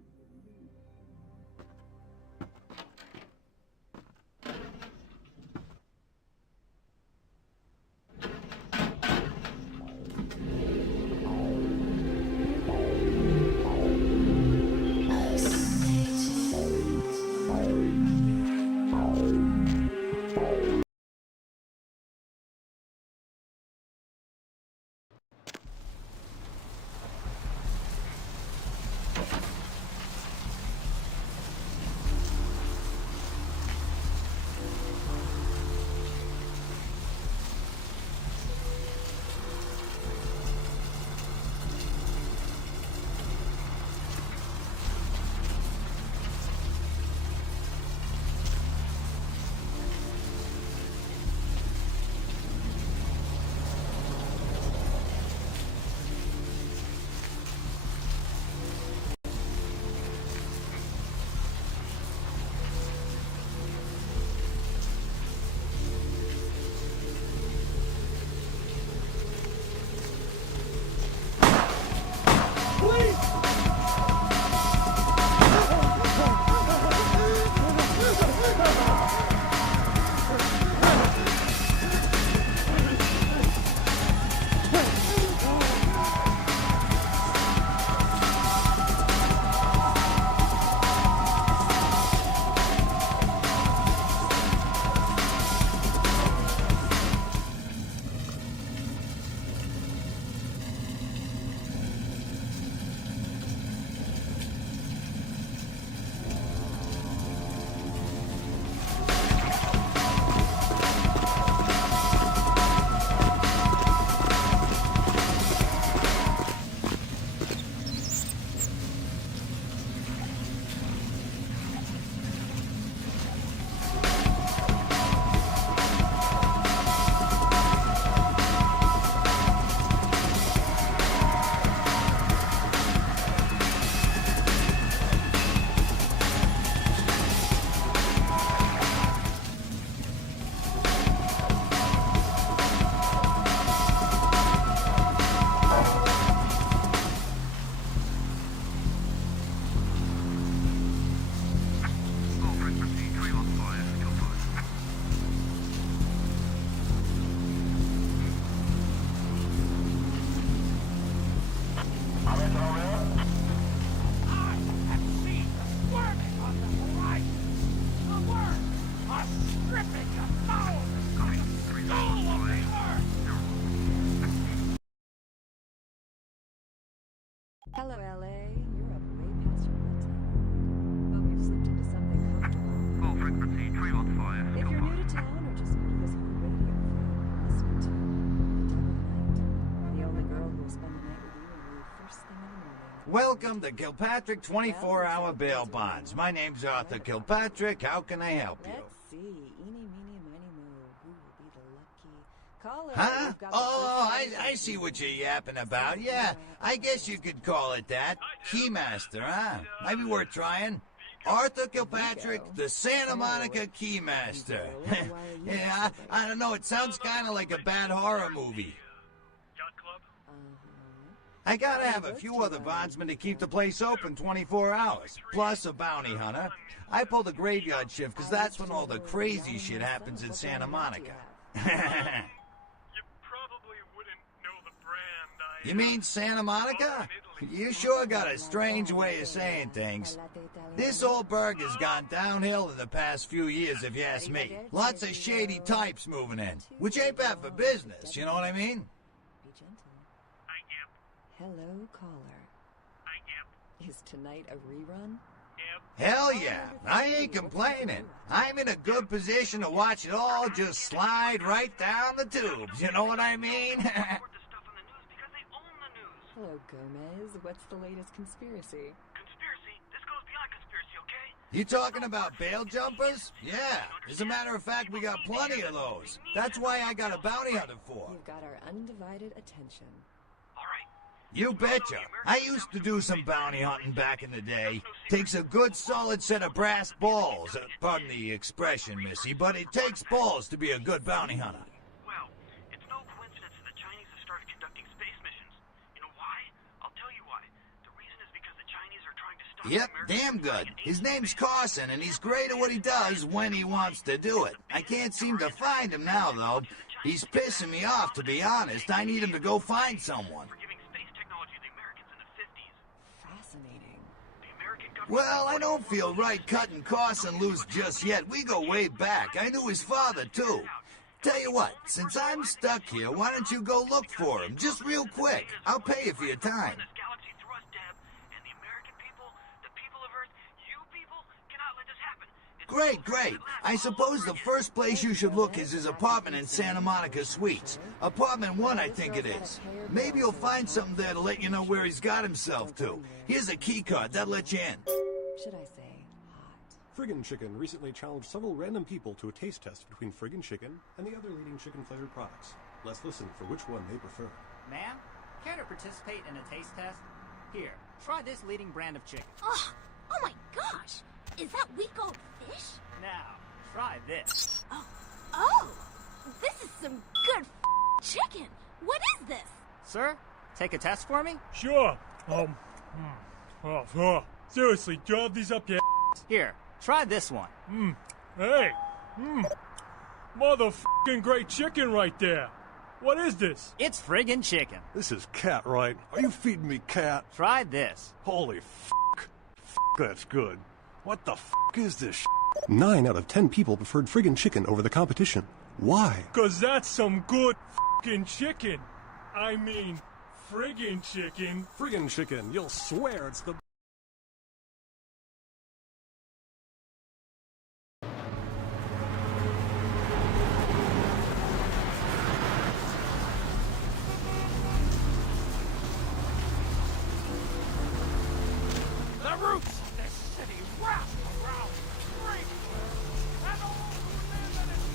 Hello, LA. You're up way past your bedtime. Hope you've slipped into something comfortable. Call frequency 315. If you're new to town or just new to this whole radio thing, listen to The Time of Night. The only girl who will spend the night with you and leave first thing in the morning. Welcome to Kilpatrick 24-hour bail bonds. My name's Arthur Kilpatrick. How can I help you? Let's see. Eeny, meeny, miny, moe. Who will be the lucky caller? Huh? We've got the Oh, first I see what you're yapping about. Yeah, I guess you could call it that. Keymaster, huh? Might be worth trying. Arthur Kilpatrick, the Santa Monica Keymaster. Yeah, I don't know. It sounds kind of like a bad horror movie. I gotta have a few other bondsmen to keep the place open 24 hours, plus a bounty hunter. I pull the graveyard shift because that's when all the crazy shit happens in Santa Monica. You mean Santa Monica? You sure got a strange way of saying things. This old burg has gone downhill in the past few years, if you ask me. Lots of shady types moving in, which ain't bad for business, you know what I mean? Be gentle. Hello, caller. Is tonight a rerun? Hell yeah, I ain't complaining. I'm in a good position to watch it all just slide right down the tubes, you know what I mean? Hello, Gomez. What's the latest conspiracy? Conspiracy? This goes beyond conspiracy, okay? You talking about bail jumpers? Yeah, as a matter of fact, we got plenty of those. That's why I got a bounty hunter for. You've got our undivided attention. You betcha. I used to do some bounty hunting back in the day. Takes a good solid set of brass balls. Pardon the expression, Missy, but it takes balls to be a good bounty hunter. Well, it's no coincidence that the Chinese have started conducting space missions. You know why? I'll tell you why. The reason is because the Chinese are trying to stop Yep, damn good. His name's Carson, and he's great at what he does when he wants to do it. I can't seem to find him now, though. He's pissing me off, to be honest. I need him to go find someone. Well, I don't feel right cutting Carson loose just yet. We go way back. I knew his father, too. Tell you what, since I'm stuck here, why don't you go look for him? Just real quick. I'll pay you for your time. Great, great. I suppose the first place you should look is his apartment in Santa Monica Suites. Apartment 1, I think it is. Maybe you'll find something there to let you know where he's got himself to. Here's a key card. That'll let you in. Should I say hot? Friggin' Chicken recently challenged several random people to a taste test between Friggin' Chicken and the other leading chicken-flavored products. Let's listen for which one they prefer. Ma'am, care to participate in a taste test? Here, try this leading brand of chicken. Oh my gosh! Is that week-old fish? Now, try this. Oh! This is some good chicken! What is this? Sir, take a test for me? Sure. Seriously, do you have these up your Here, try this one. Hey! Motherfucking great chicken right there. What is this? It's friggin' chicken. This is cat, right? Are you feeding me cat? Try this. Holy f***. That's good. What the f*** is this 9 out of 10 people preferred friggin' chicken over the competition. Why? 'Cause that's some good f***ing chicken. I mean, friggin' chicken. Friggin' chicken. You'll swear it's the... The roots of this city wrap around great and all who live in its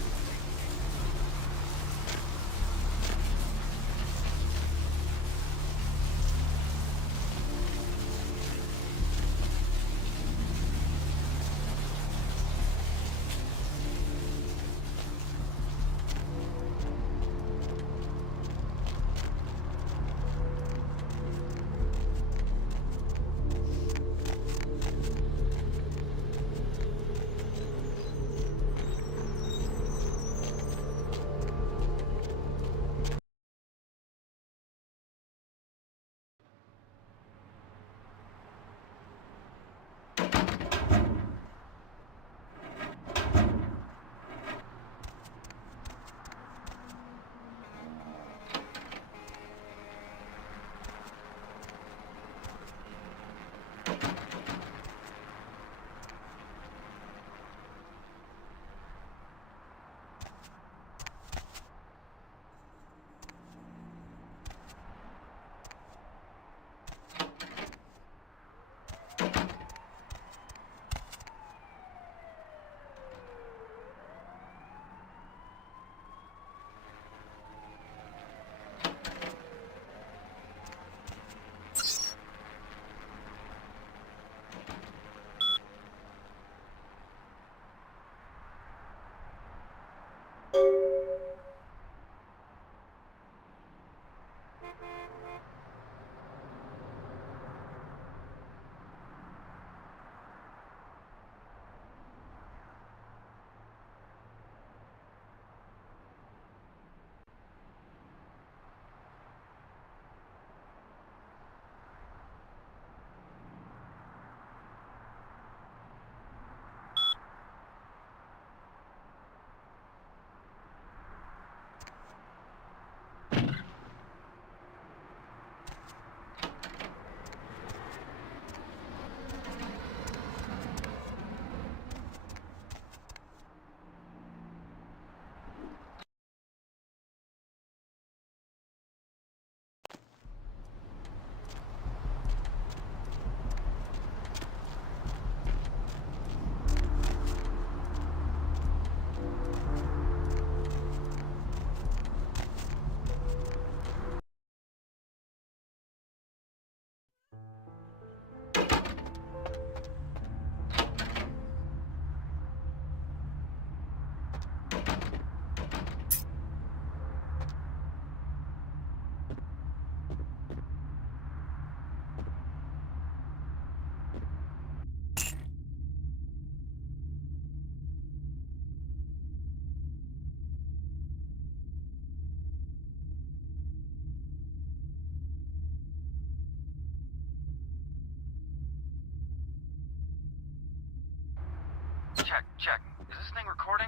Check. Is this thing recording?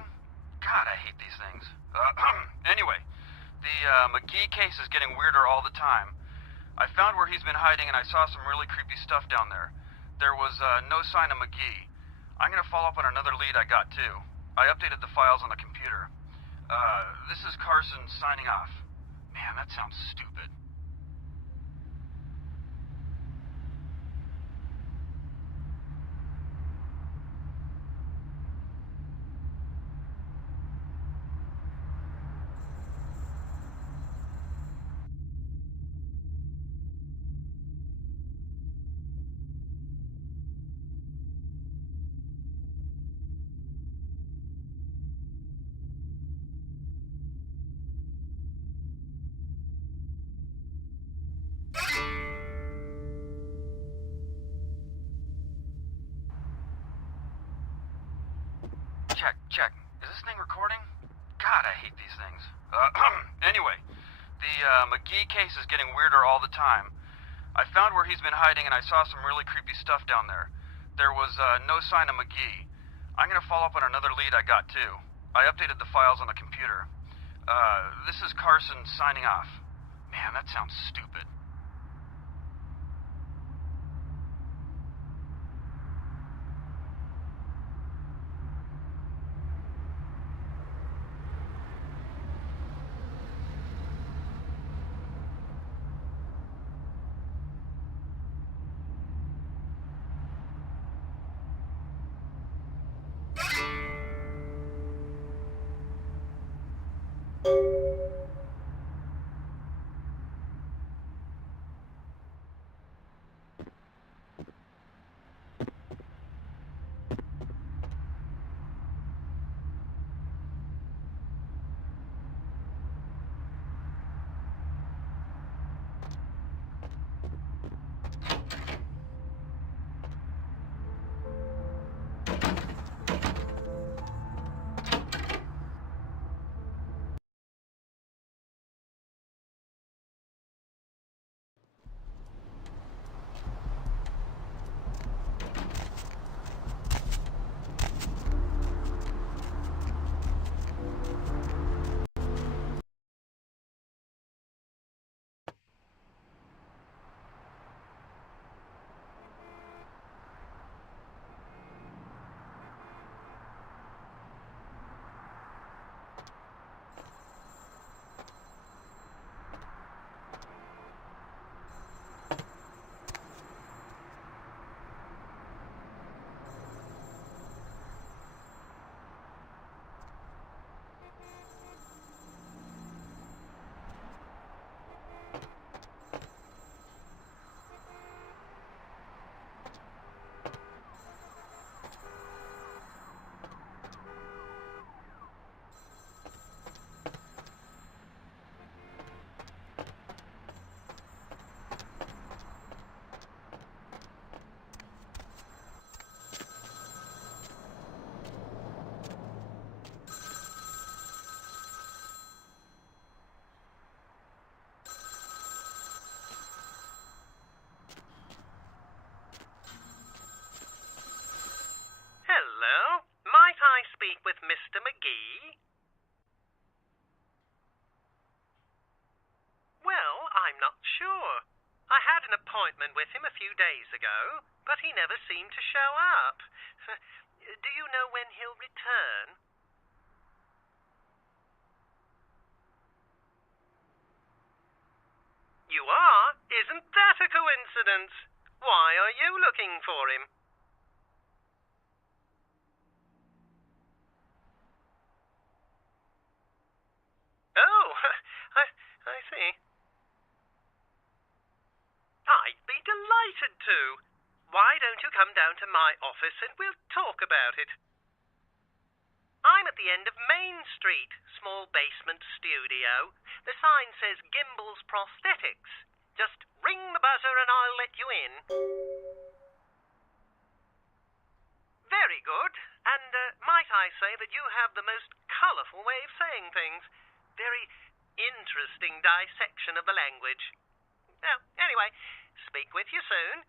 God, I hate these things. Anyway, the McGee case is getting weirder all the time. I found where he's been hiding and I saw some really creepy stuff down there. There was no sign of McGee. I'm gonna follow up on another lead I got too. I updated the files on the computer. This is Carson signing off. Man, that sounds stupid. Check. Is this thing recording? God, I hate these things. Anyway, the McGee case is getting weirder all the time. I found where he's been hiding and I saw some really creepy stuff down there. There was no sign of McGee. I'm gonna follow up on another lead I got too. I updated the files on the computer. This is Carson signing off. Man, that sounds stupid. Hello? Might I speak with Mr. McGee? Well, I'm not sure. I had an appointment with him a few days ago, but he never seemed to show up. Do you know when he'll return? You are? Isn't that a coincidence? Why are you looking for him? Oh, I see. I'd be delighted to. Why don't you come down to my office and we'll talk about it? I'm at the end of Main Street, small basement studio. The sign says Gimbel's Prosthetics. Just ring the buzzer and I'll let you in. Very good. And might I say that you have the most colourful way of saying things. Very interesting dissection of the language. Well, anyway, speak with you soon.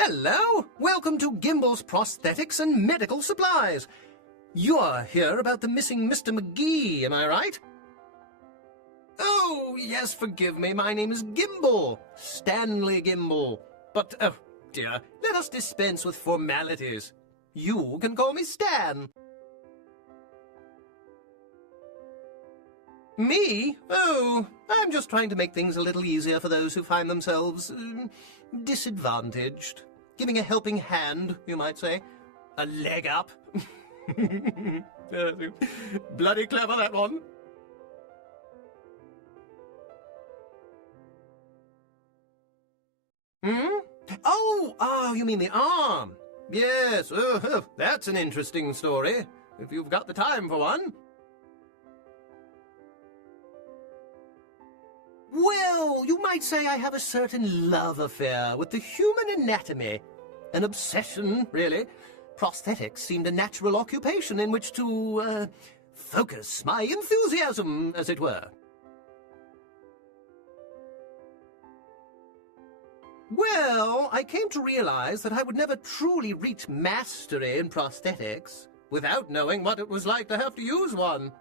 Hello! Welcome to Gimble's Prosthetics and Medical Supplies. You're here about the missing Mr. McGee, am I right? Oh, yes, forgive me. My name is Gimble. Stanley Gimble. But, oh, dear, let us dispense with formalities. You can call me Stan. Me? Oh, I'm just trying to make things a little easier for those who find themselves disadvantaged. Giving a helping hand, you might say. A leg up. Bloody clever, that one. Hmm? Oh, you mean the arm. Yes, that's an interesting story, if you've got the time for one. Well, you might say I have a certain love affair with the human anatomy. An obsession, really. Prosthetics seemed a natural occupation in which to, focus my enthusiasm, as it were. Well, I came to realize that I would never truly reach mastery in prosthetics without knowing what it was like to have to use one.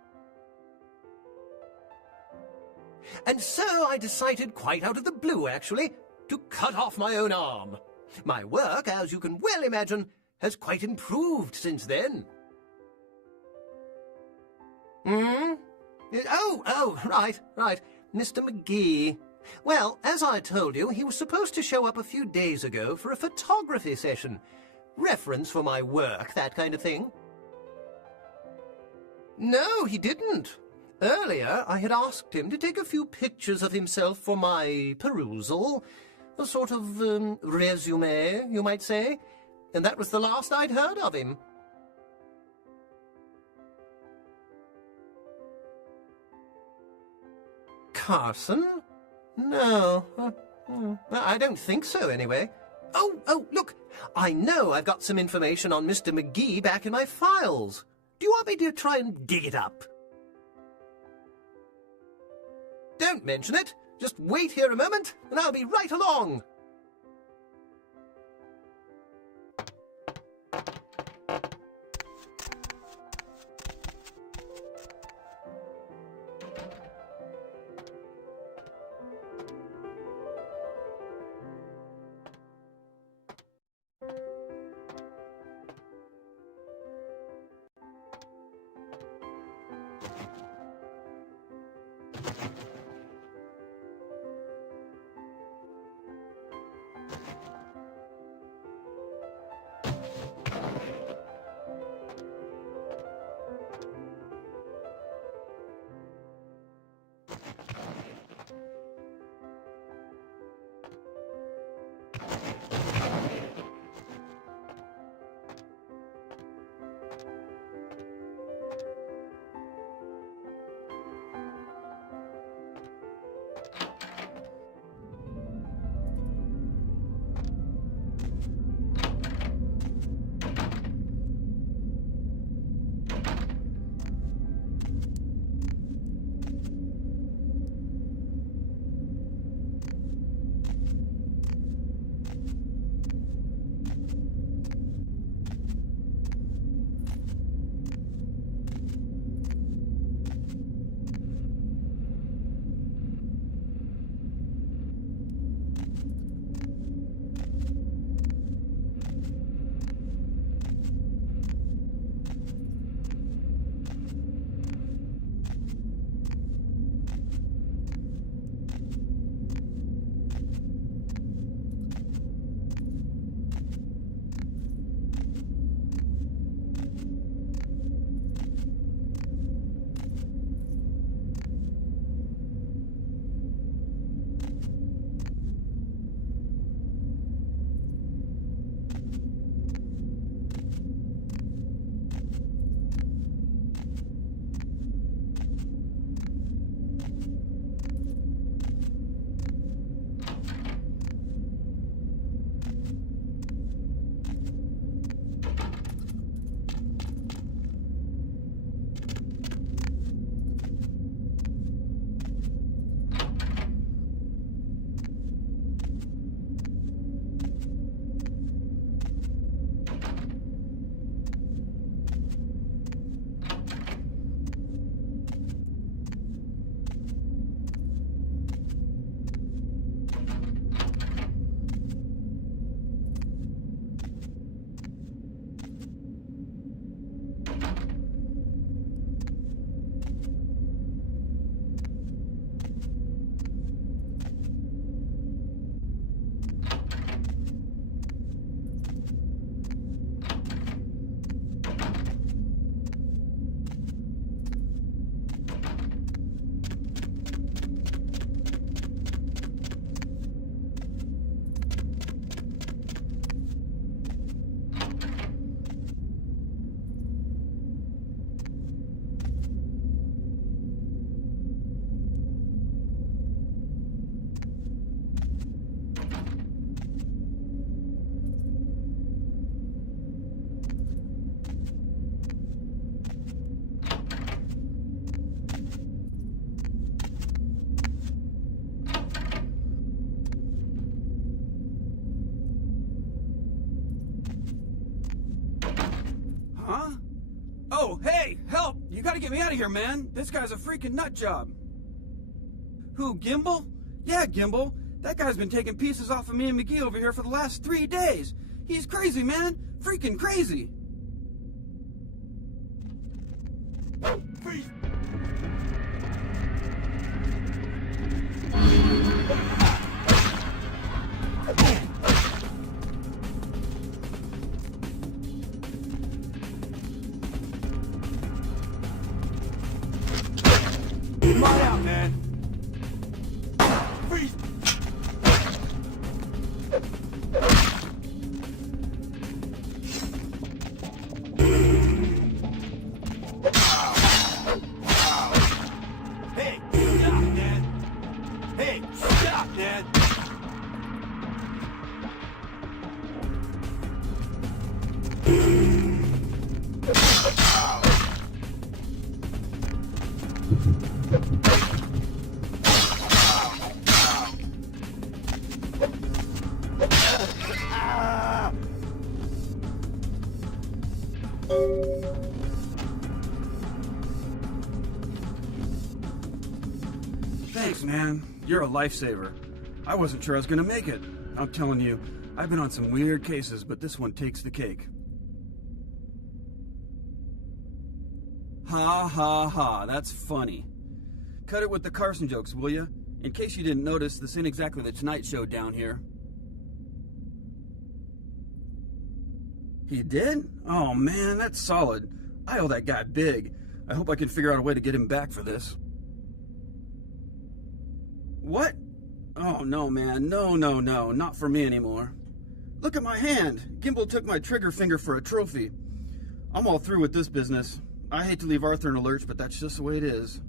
And so I decided, quite out of the blue actually, to cut off my own arm. My work, as you can well imagine, has quite improved since then. Hmm? Oh, right. Mr. McGee. Well, as I told you, he was supposed to show up a few days ago for a photography session. Reference for my work, that kind of thing. No, he didn't. Earlier, I had asked him to take a few pictures of himself for my perusal. A sort of, resume, you might say. And that was the last I'd heard of him. Carson? No. I don't think so, anyway. Oh, look! I know I've got some information on Mr. McGee back in my files. Do you want me to try and dig it up? Don't mention it. Just wait here a moment, and I'll be right along. You gotta get me out of here, man. This guy's a freaking nut job. Who, Gimbal? Yeah, Gimbal. That guy's been taking pieces off of me and McGee over here for the last 3 days. He's crazy, man. Freaking crazy. Freeze. Right out, man. Freeze. Hey, stop, man. Hey, stop, man. Thanks, man. You're a lifesaver. I wasn't sure I was gonna make it. I'm telling you, I've been on some weird cases, but this one takes the cake. Ha ha ha, that's funny. Cut it with the Carson jokes, will ya? In case you didn't notice, this ain't exactly the Tonight Show down here. He did? Oh man, that's solid. I owe that guy big. I hope I can figure out a way to get him back for this. What? Oh no, man. No, not for me anymore. Look at my hand. Gimbal took my trigger finger for a trophy. I'm all through with this business. I hate to leave Arthur in a lurch, but that's just the way it is.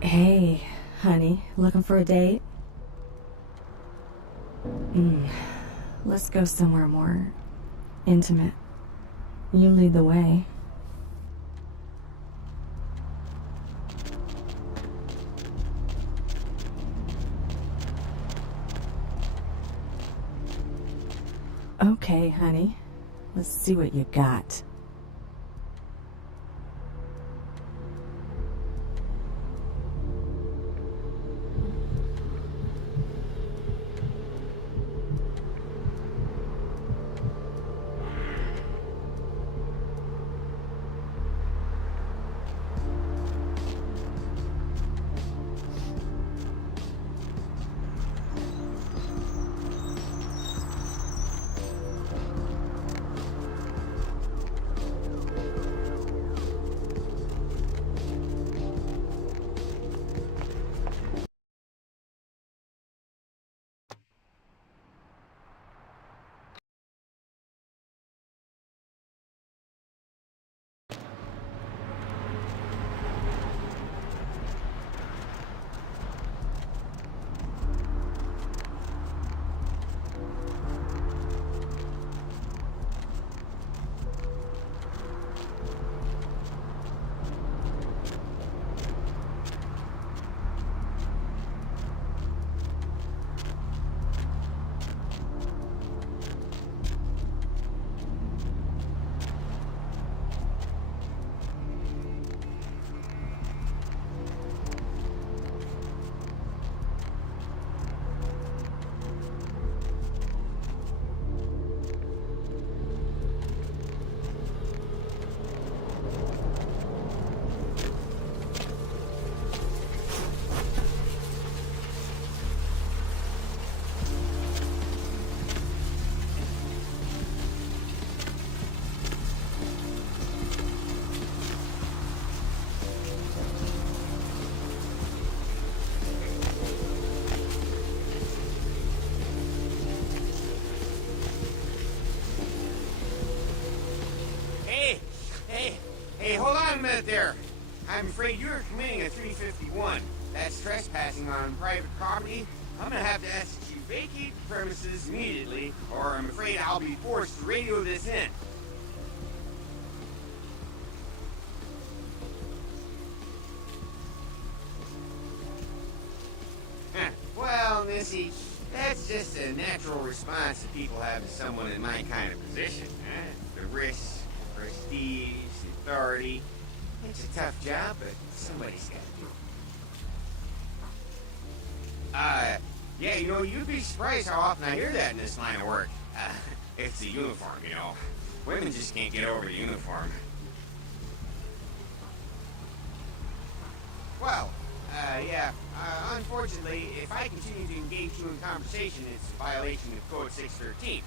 Hey, honey, looking for a date? Let's go somewhere more intimate. You lead the way. Okay, honey. Let's see what you got. I'm afraid you're committing a 351. That's trespassing on private property. I'm gonna have to ask that you vacate the premises immediately, or I'm afraid I'll be forced to radio this in. Well, Missy, that's just a natural response that people have to someone in my kind of position. The risks, prestige, authority. It's a tough job, but somebody's got to do it. Yeah, you know, you'd be surprised how often I hear that in this line of work. It's the uniform, you know. Women just can't get over the uniform. Well, yeah, unfortunately, if I continue to engage you in conversation, it's a violation of Code 613.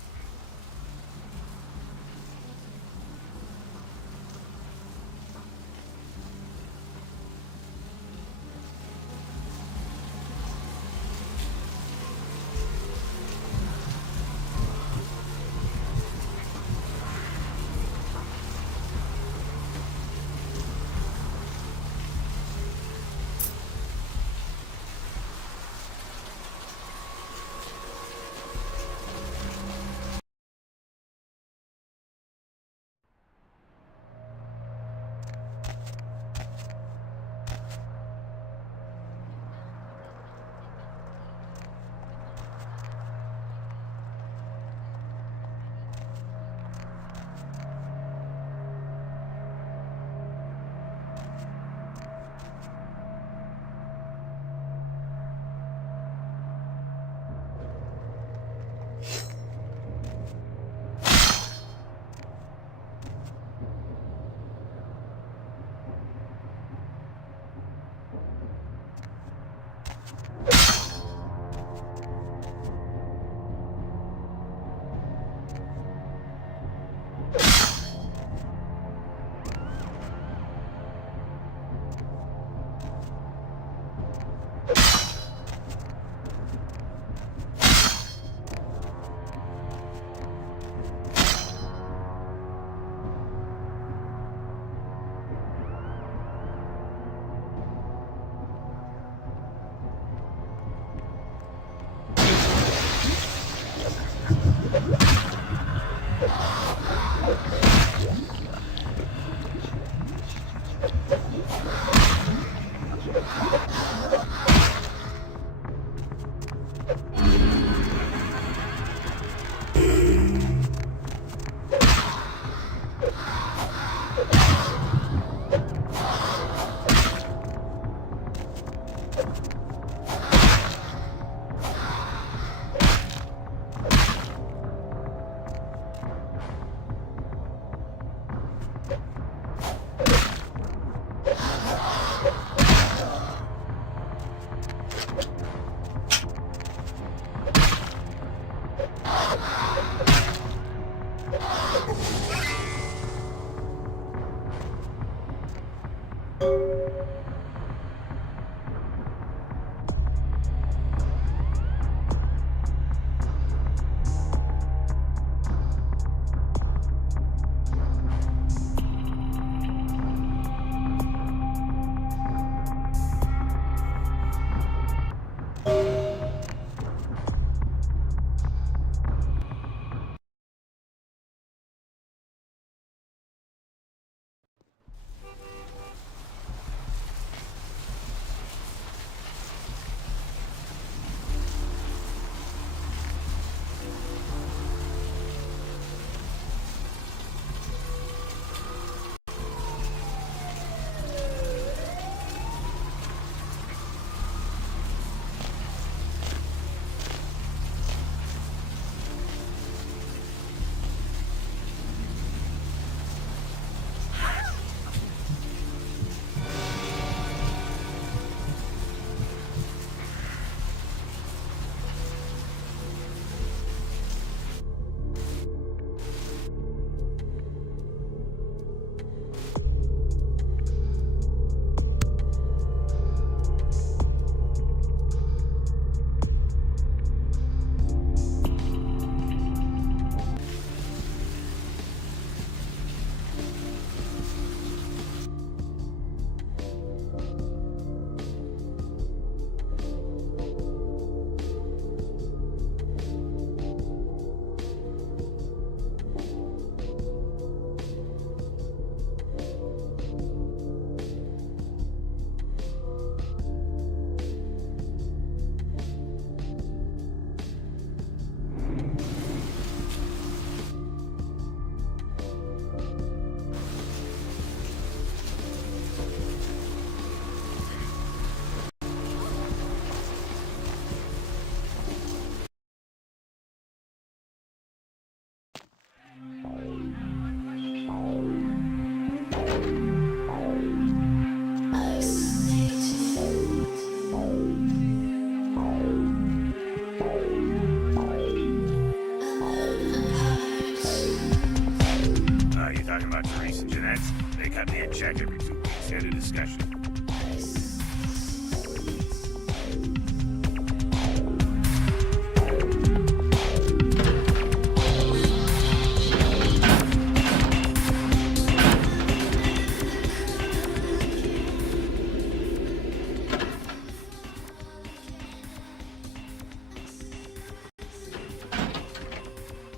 initiate a discussion.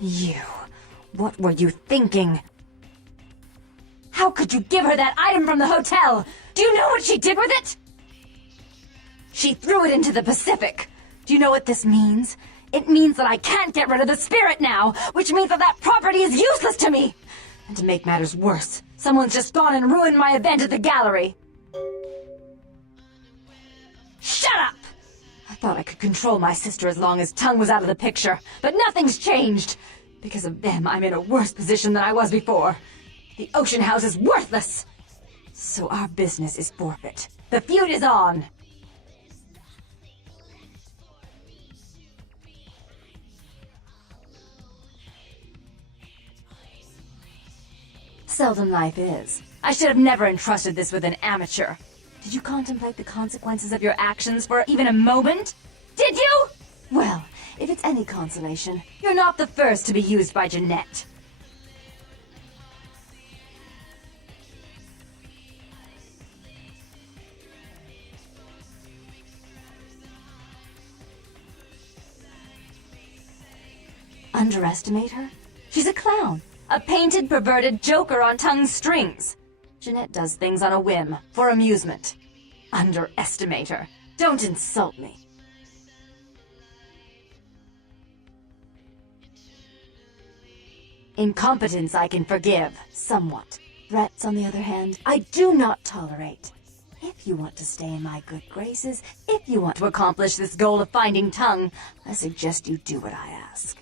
You. What were you thinking? How could you give her that item from the hotel? Do you know what she did with it? She threw it into the Pacific. Do you know what this means? It means that I can't get rid of the spirit now, which means that that property is useless to me. And to make matters worse, someone's just gone and ruined my event at the gallery. Shut up! I thought I could control my sister as long as Tongue was out of the picture, but nothing's changed. Because of them, I'm in a worse position than I was before. The Ocean House is worthless. So our business is forfeit. The feud is on. Seldom life is. I should have never entrusted this with an amateur. Did you contemplate the consequences of your actions for even a moment? Did you? Well, if it's any consolation, you're not the first to be used by Jeanette. Underestimate her? She's a clown. A painted, perverted joker on Tongue's strings. Jeanette does things on a whim, for amusement. Underestimate her. Don't insult me. Incompetence I can forgive, somewhat. Threats, on the other hand, I do not tolerate. If you want to stay in my good graces, if you want to accomplish this goal of finding Tongue, I suggest you do what I ask.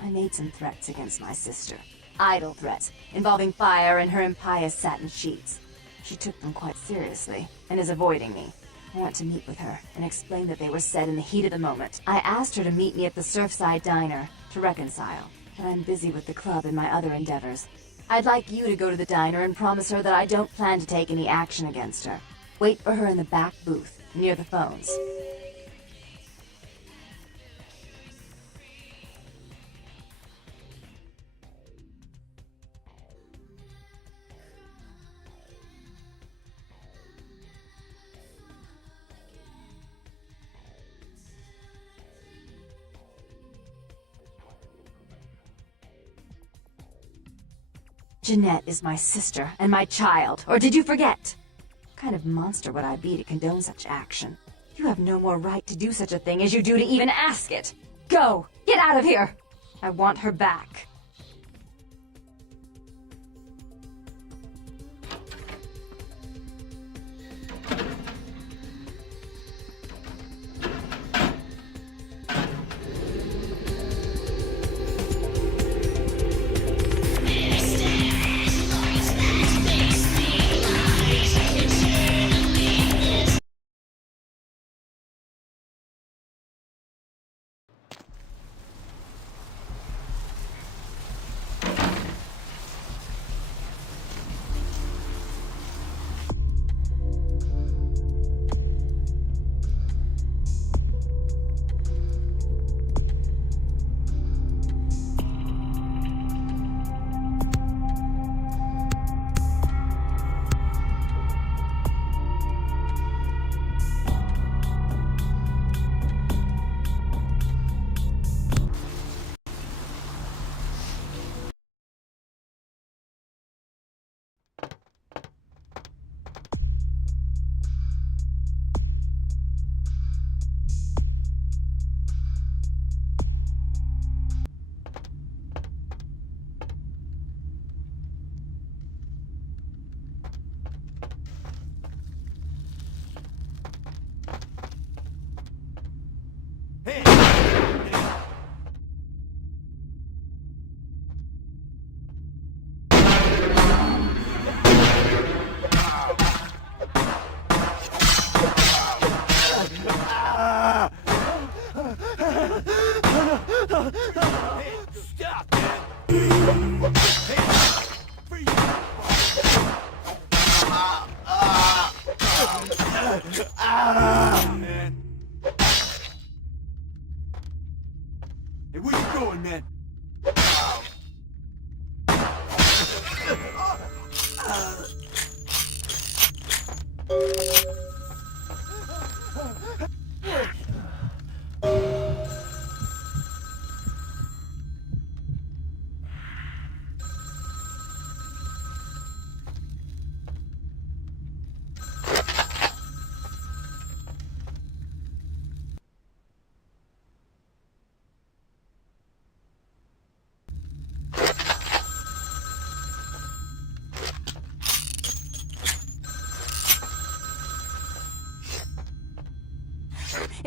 I made some threats against my sister. Idle threats, involving fire and her impious satin sheets. She took them quite seriously, and is avoiding me. I want to meet with her, and explain that they were said in the heat of the moment. I asked her to meet me at the Surfside Diner, to reconcile, but I'm busy with the club and my other endeavors. I'd like you to go to the diner and promise her that I don't plan to take any action against her. Wait for her in the back booth, near the phones. Jeanette is my sister and my child, or did you forget? What kind of monster would I be to condone such action? You have no more right to do such a thing as you do to even ask it. Go! Get out of here! I want her back.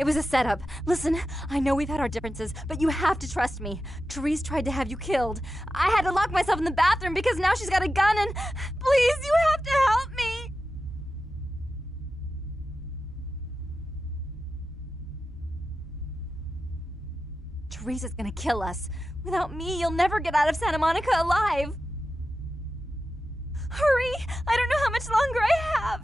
It was a setup. Listen, I know we've had our differences, but you have to trust me. Therese tried to have you killed. I had to lock myself in the bathroom because now she's got a gun and... Please, you have to help me! Therese is gonna kill us. Without me, you'll never get out of Santa Monica alive. Hurry! I don't know how much longer I have!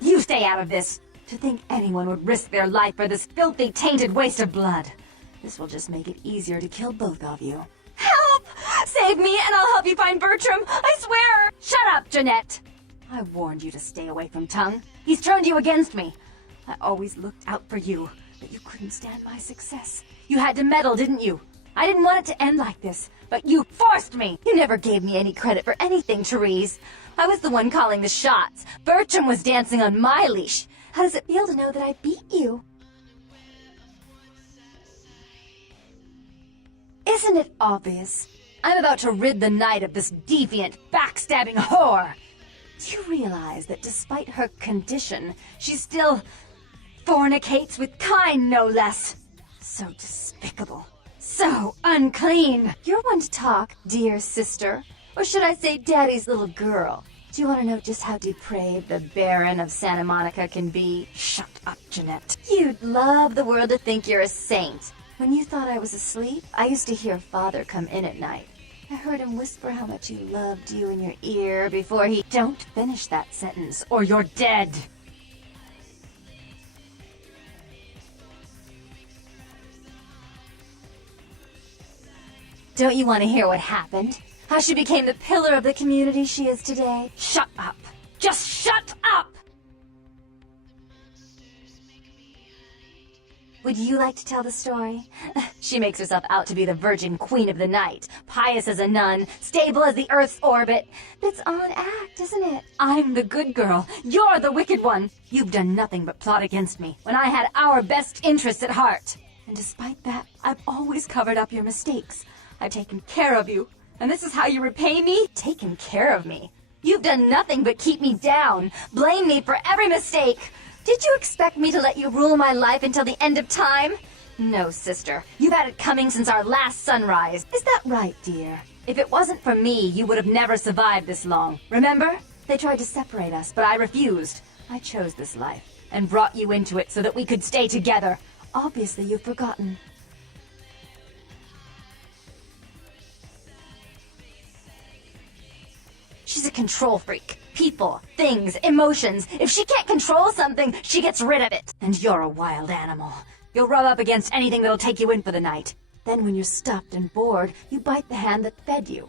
You stay out of this! To think anyone would risk their life for this filthy, tainted waste of blood. This will just make it easier to kill both of you. Help! Save me and I'll help you find Bertram! I swear! Shut up, Jeanette! I warned you to stay away from Tongue. He's turned you against me. I always looked out for you, but you couldn't stand my success. You had to meddle, didn't you? I didn't want it to end like this, but you forced me! You never gave me any credit for anything, Therese. I was the one calling the shots. Bertram was dancing on my leash. How does it feel to know that I beat you? Isn't it obvious? I'm about to rid the night of this deviant, backstabbing whore. Do you realize that despite her condition, she still fornicates with Kine, no less? So despicable. So unclean. You're one to talk, dear sister. Or should I say daddy's little girl? Do you want to know just how depraved the Baron of Santa Monica can be? Shut up, Jeanette. You'd love the world to think you're a saint. When you thought I was asleep, I used to hear Father come in at night. I heard him whisper how much he loved you in your ear before he... Don't finish that sentence, or you're dead! Don't you want to hear what happened? How she became the pillar of the community she is today? Shut up! Just shut up! Would you like to tell the story? She makes herself out to be the virgin queen of the night, pious as a nun, stable as the Earth's orbit. It's all an act, isn't it? I'm the good girl. You're the wicked one. You've done nothing but plot against me when I had our best interests at heart. And despite that, I've always covered up your mistakes. I've taken care of you. And this is how you repay me? Taken care of me. You've done nothing but keep me down, blame me for every mistake. Did you expect me to let you rule my life until the end of time? No, sister. You've had it coming since our last sunrise. Is that right, dear? If it wasn't for me, you would have never survived this long. Remember? They tried to separate us, but I refused. I chose this life and brought you into it so that we could stay together. Obviously, you've forgotten. She's a control freak. People, things, emotions. If she can't control something, she gets rid of it. And you're a wild animal. You'll rub up against anything that'll take you in for the night. Then when you're stuffed and bored, you bite the hand that fed you.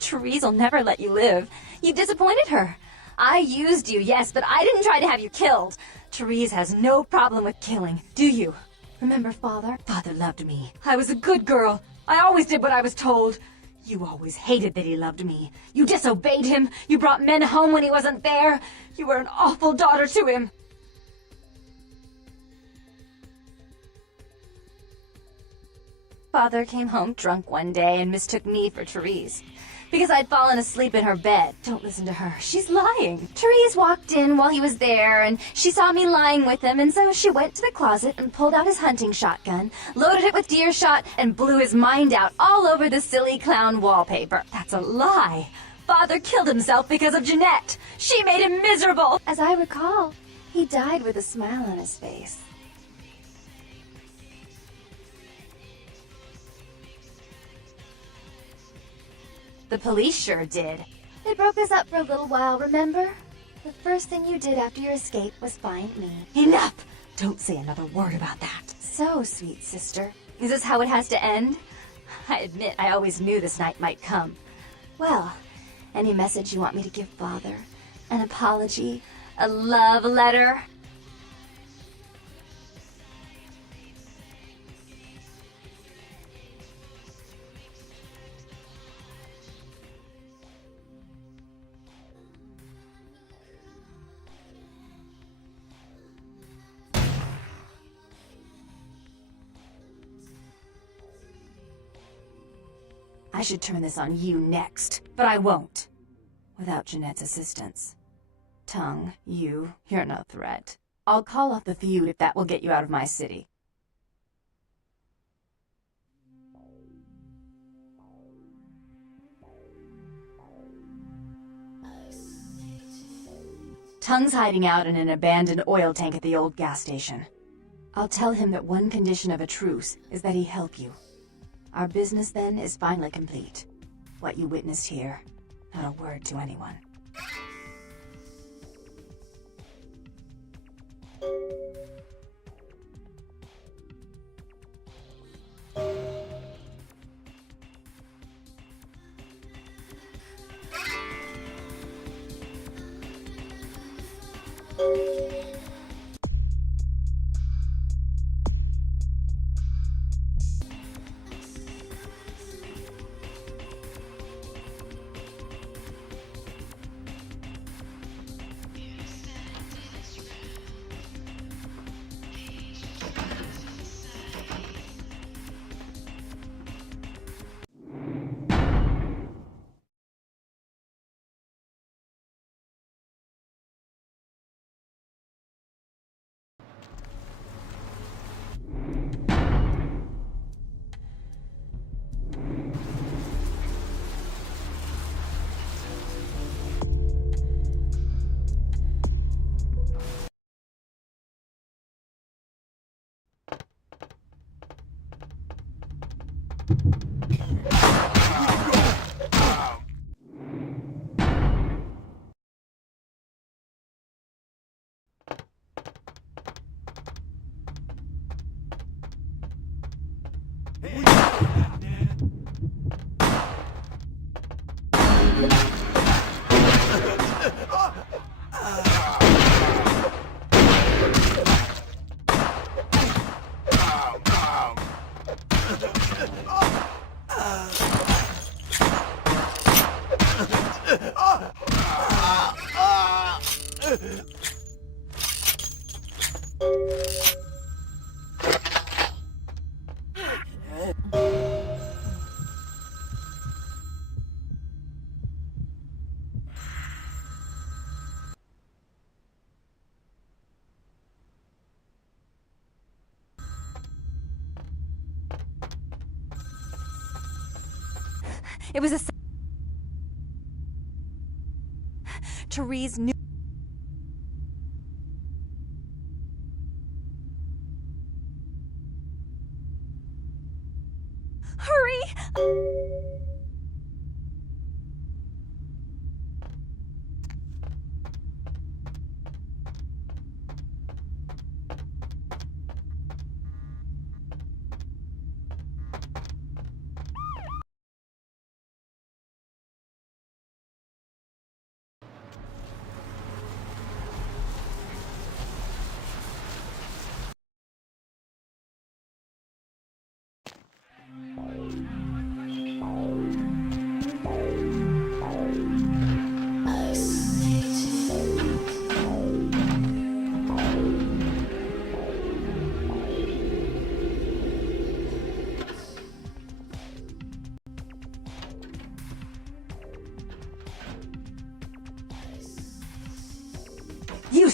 Therese'll never let you live. You disappointed her. I used you, yes, but I didn't try to have you killed. Therese has no problem with killing, do you? Remember Father? Father loved me. I was a good girl. I always did what I was told. You always hated that he loved me. You disobeyed him. You brought men home when he wasn't there. You were an awful daughter to him. Father came home drunk one day and mistook me for Therese. because I'd fallen asleep in her bed. Don't listen to her. She's lying. Therese walked in while he was there, and she saw me lying with him, and so she went to the closet and pulled out his hunting shotgun, loaded it with deer shot, and blew his mind out all over the silly clown wallpaper. That's a lie. Father killed himself because of Jeanette. She made him miserable. As I recall, he died with a smile on his face. The police sure did. They broke us up for a little while, remember? The first thing you did after your escape was find me. Enough! Don't say another word about that. So, sweet sister, is this how it has to end? I admit I always knew this night might come. Well, any message you want me to give Father? An apology? A love letter? I should turn this on you next, but I won't. Without Jeanette's assistance. Tongue, you're no threat. I'll call off the feud if that will get you out of my city. Tongue's hiding out in an abandoned oil tank at the old gas station. I'll tell him that one condition of a truce is that he help you. Our business, then, is finally complete. What you witnessed here, not a word to anyone. It was a... Therese knew... Hurry!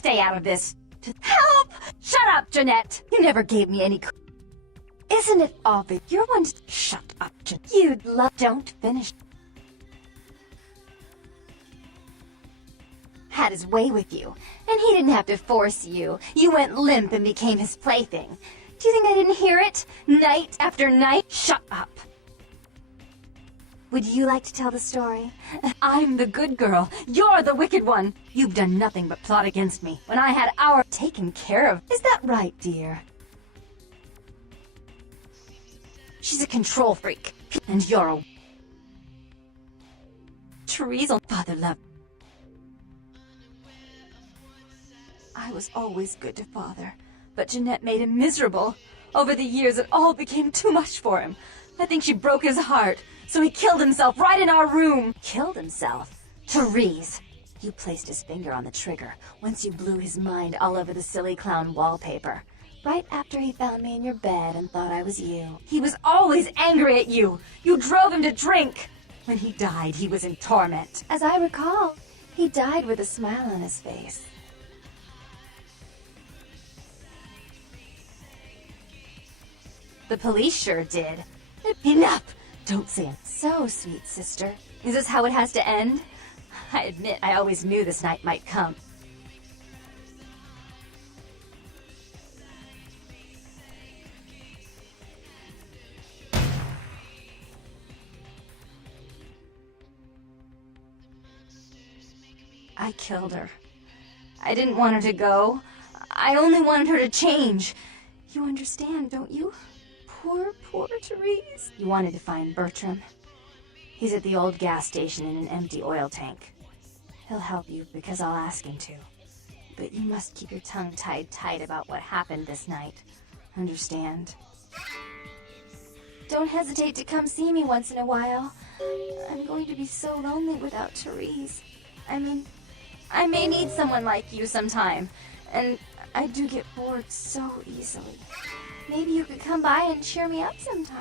stay out of this. Help! Shut up, Jeanette! You never gave me any Isn't it obvious? You're one to... Shut up, Jeanette. You'd love... Don't finish. Had his way with you, and he didn't have to force you. You went limp and became his plaything. Do you think I didn't hear it? Night after night? Shut up. Would you like to tell the story? I'm the good girl. You're the wicked one. You've done nothing but plot against me when I had our taken care of. Is that right, dear? She's a control freak, and you're a... Therese, Father love. I was always good to Father, but Jeanette made him miserable. Over the years, it all became too much for him. I think she broke his heart, so he killed himself right in our room. Killed himself? Therese, you placed his finger on the trigger once you blew his mind all over the silly clown wallpaper. Right after he found me in your bed and thought I was you. He was always angry at you. You drove him to drink. When he died, he was in torment. As I recall, he died with a smile on his face. The police sure did. Enough! Don't say it. So, sweet sister. Is this how it has to end? I admit I always knew this night might come. I killed her. I didn't want her to go. I only wanted her to change. You understand, don't you? Poor, poor Therese. You wanted to find Bertram. He's at the old gas station in an empty oil tank. He'll help you because I'll ask him to. But you must keep your tongue tied tight about what happened this night. Understand? Don't hesitate to come see me once in a while. I'm going to be so lonely without Therese. I mean, I may need someone like you sometime, and I do get bored so easily. Maybe you could come by and cheer me up sometime.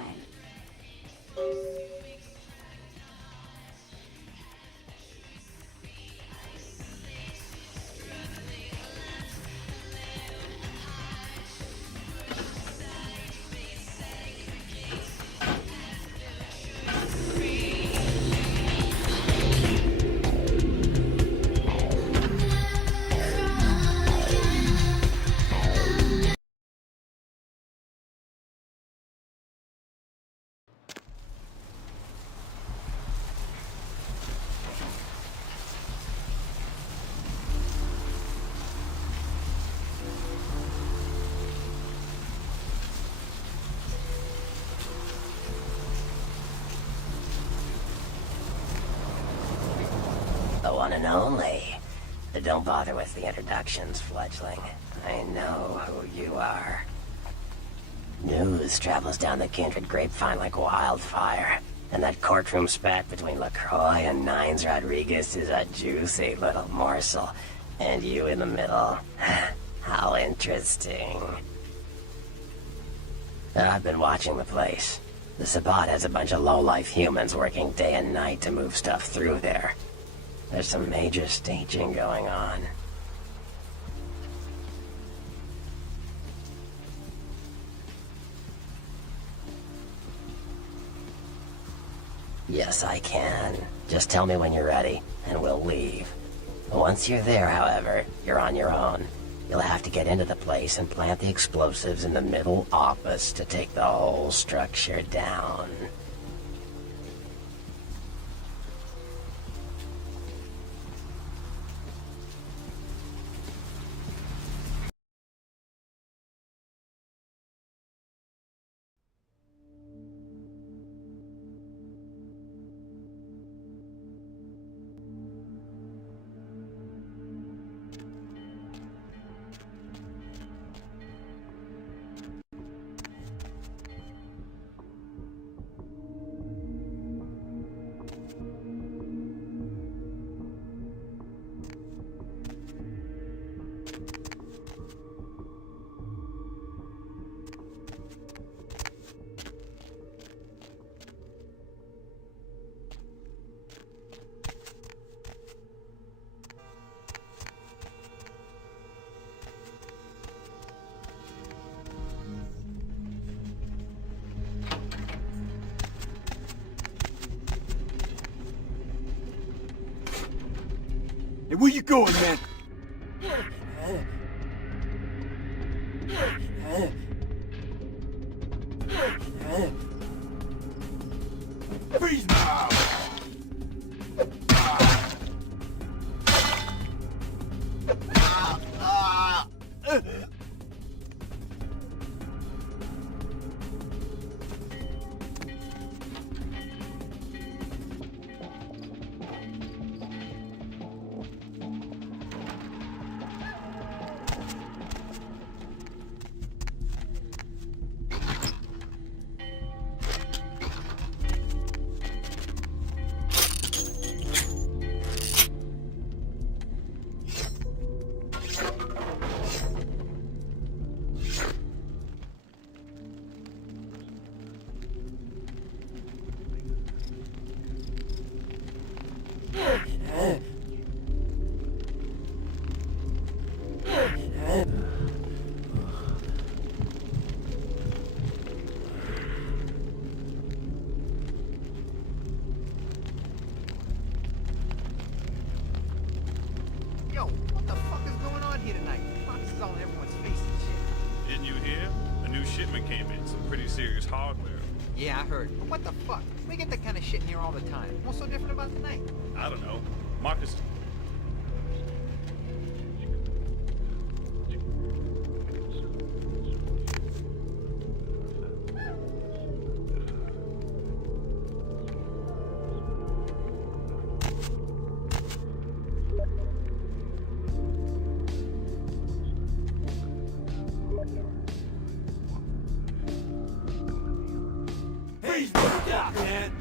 The one and only. Don't bother with the introductions, fledgling. I know who you are. News travels down the kindred grapevine like wildfire. And that courtroom spat between LaCroix and Nines Rodriguez is a juicy little morsel. And you in the middle. How interesting. I've been watching the place. The Sabbat has a bunch of low-life humans working day and night to move stuff through there. There's some major staging going on. Yes, I can. Just tell me when you're ready, and we'll leave. Once you're there, however, you're on your own. You'll have to get into the place and plant the explosives in the middle office to take the whole structure down. where you going, man? Freeze now! Yo, what the fuck is going on here tonight? Boxes is on everyone's face and shit. Didn't you hear? A new shipment came in, some pretty serious hardware. Yeah, I heard. But what the fuck? We get that kind of shit in here all the time. What's so different about tonight? I don't know. Marcus... Freeze, motherfucker, man!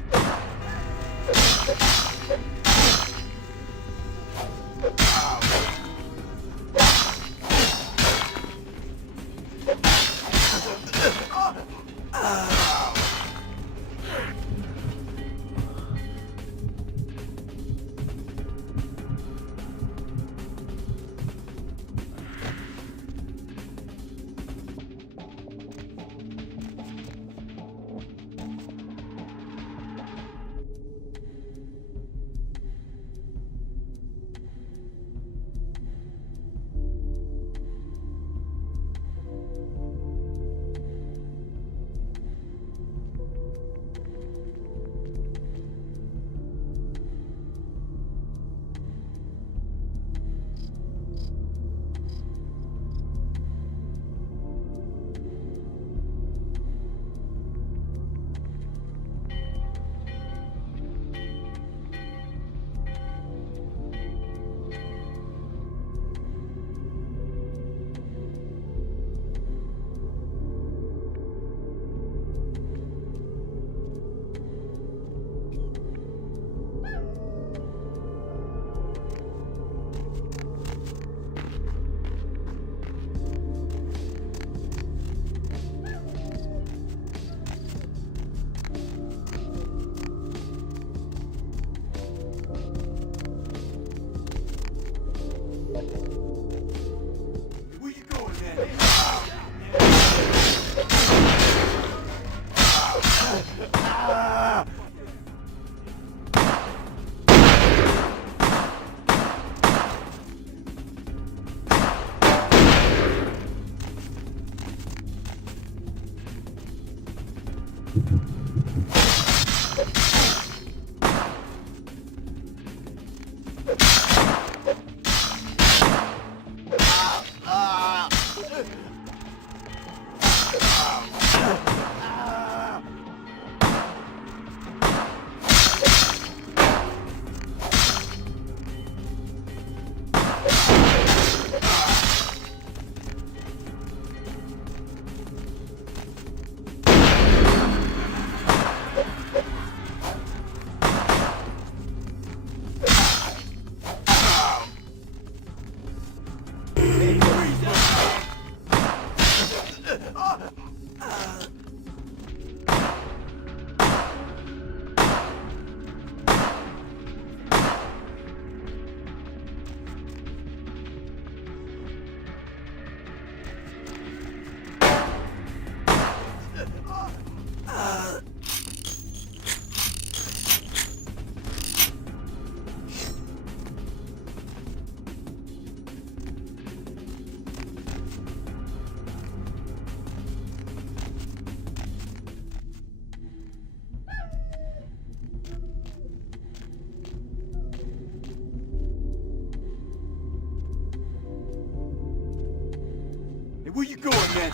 going, man.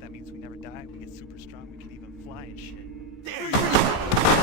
That means we never die, we get super strong, we can even fly and shit. There you go!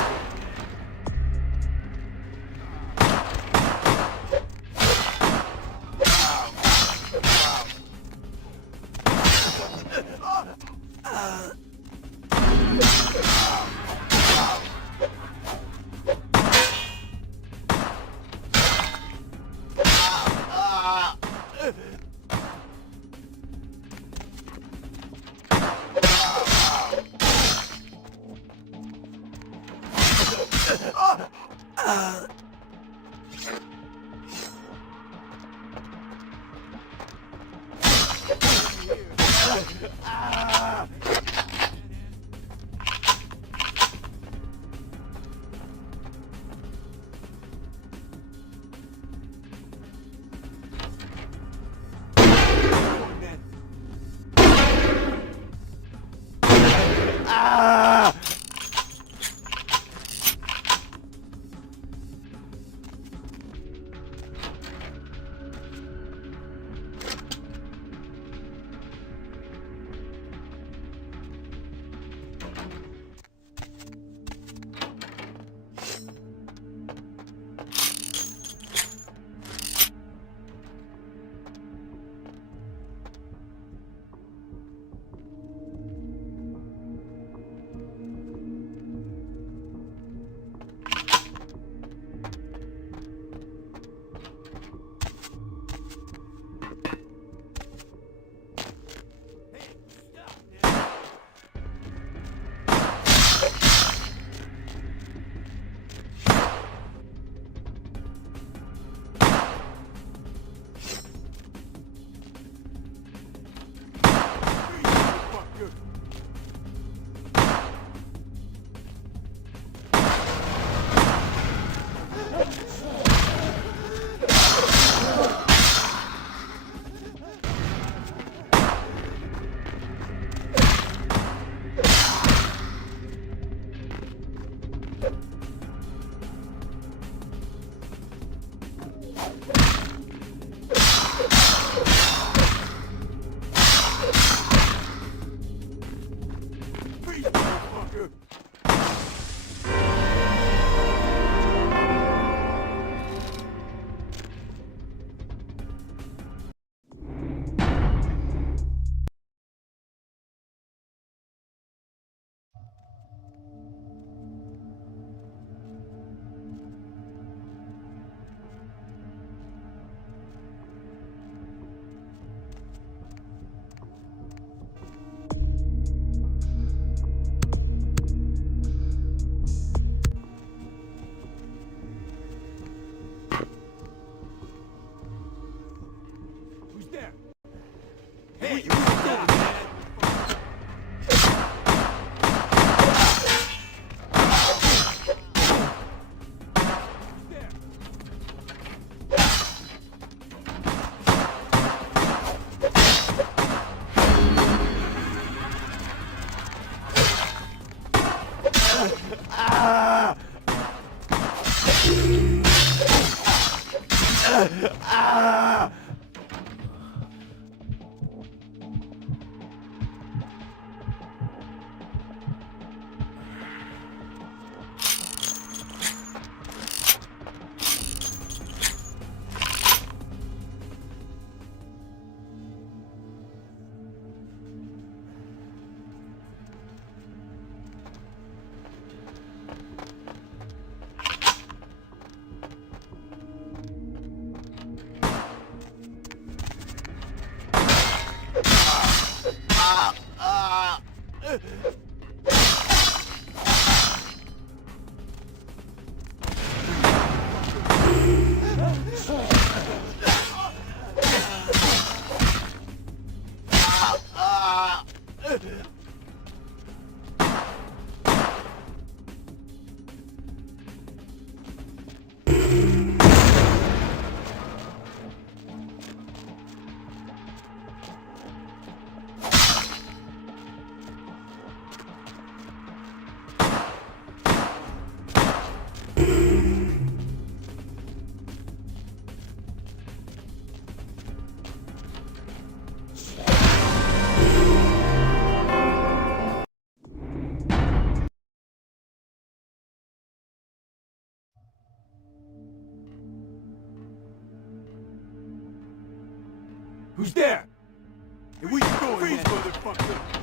Who's there? Hey, where you going, freeze, motherfucker?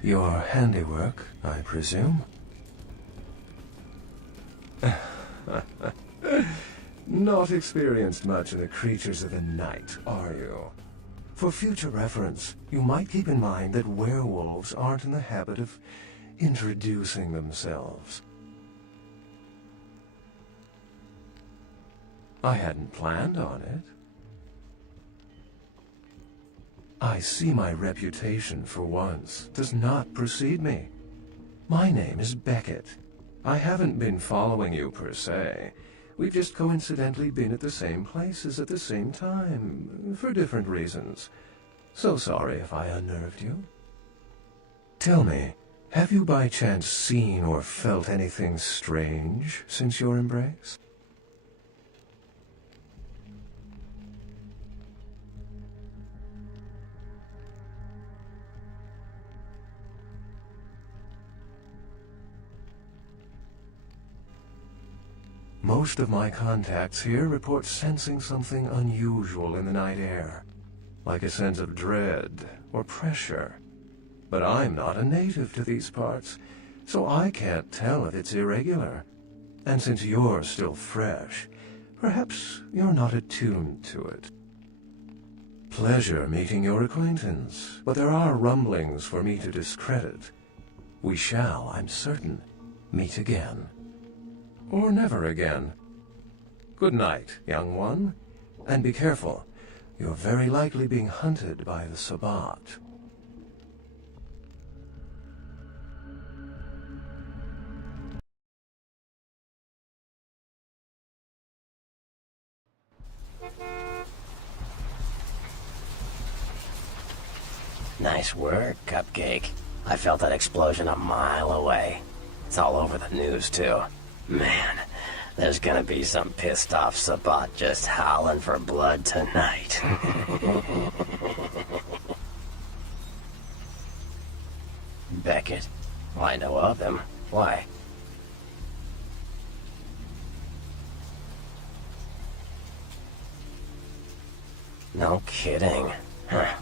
Your handiwork, I presume? Not experienced much in the creatures of the night, are you? For future reference, you might keep in mind that werewolves aren't in the habit of introducing themselves. I hadn't planned on it. I see my reputation, for once, does not precede me. My name is Beckett. I haven't been following you, per se. We've just coincidentally been at the same places at the same time, for different reasons. So sorry if I unnerved you. Tell me, have you by chance seen or felt anything strange since your embrace? Most of my contacts here report sensing something unusual in the night air, like a sense of dread or pressure. But I'm not a native to these parts, so I can't tell if it's irregular. And since you're still fresh, perhaps you're not attuned to it. Pleasure meeting your acquaintance, but there are rumblings for me to discredit. We shall, I'm certain, meet again. Or never again. Good night, young one, and be careful. You're very likely being hunted by the Sabbat. Nice work, Cupcake. I felt that explosion a mile away. It's all over the news, too. Man, there's gonna be some pissed-off Sabbat just howling for blood tonight. Beckett. Well, I know of him. Why? No kidding. Huh.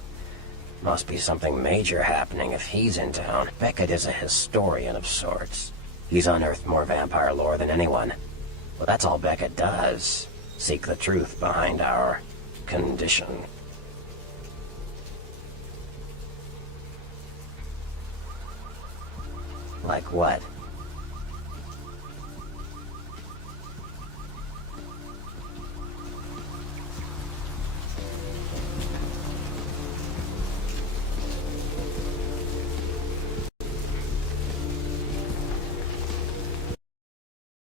Must be something major happening if he's in town. Beckett is a historian of sorts. He's unearthed more vampire lore than anyone. Well, that's all Beckett does. Seek the truth behind our condition. Like what?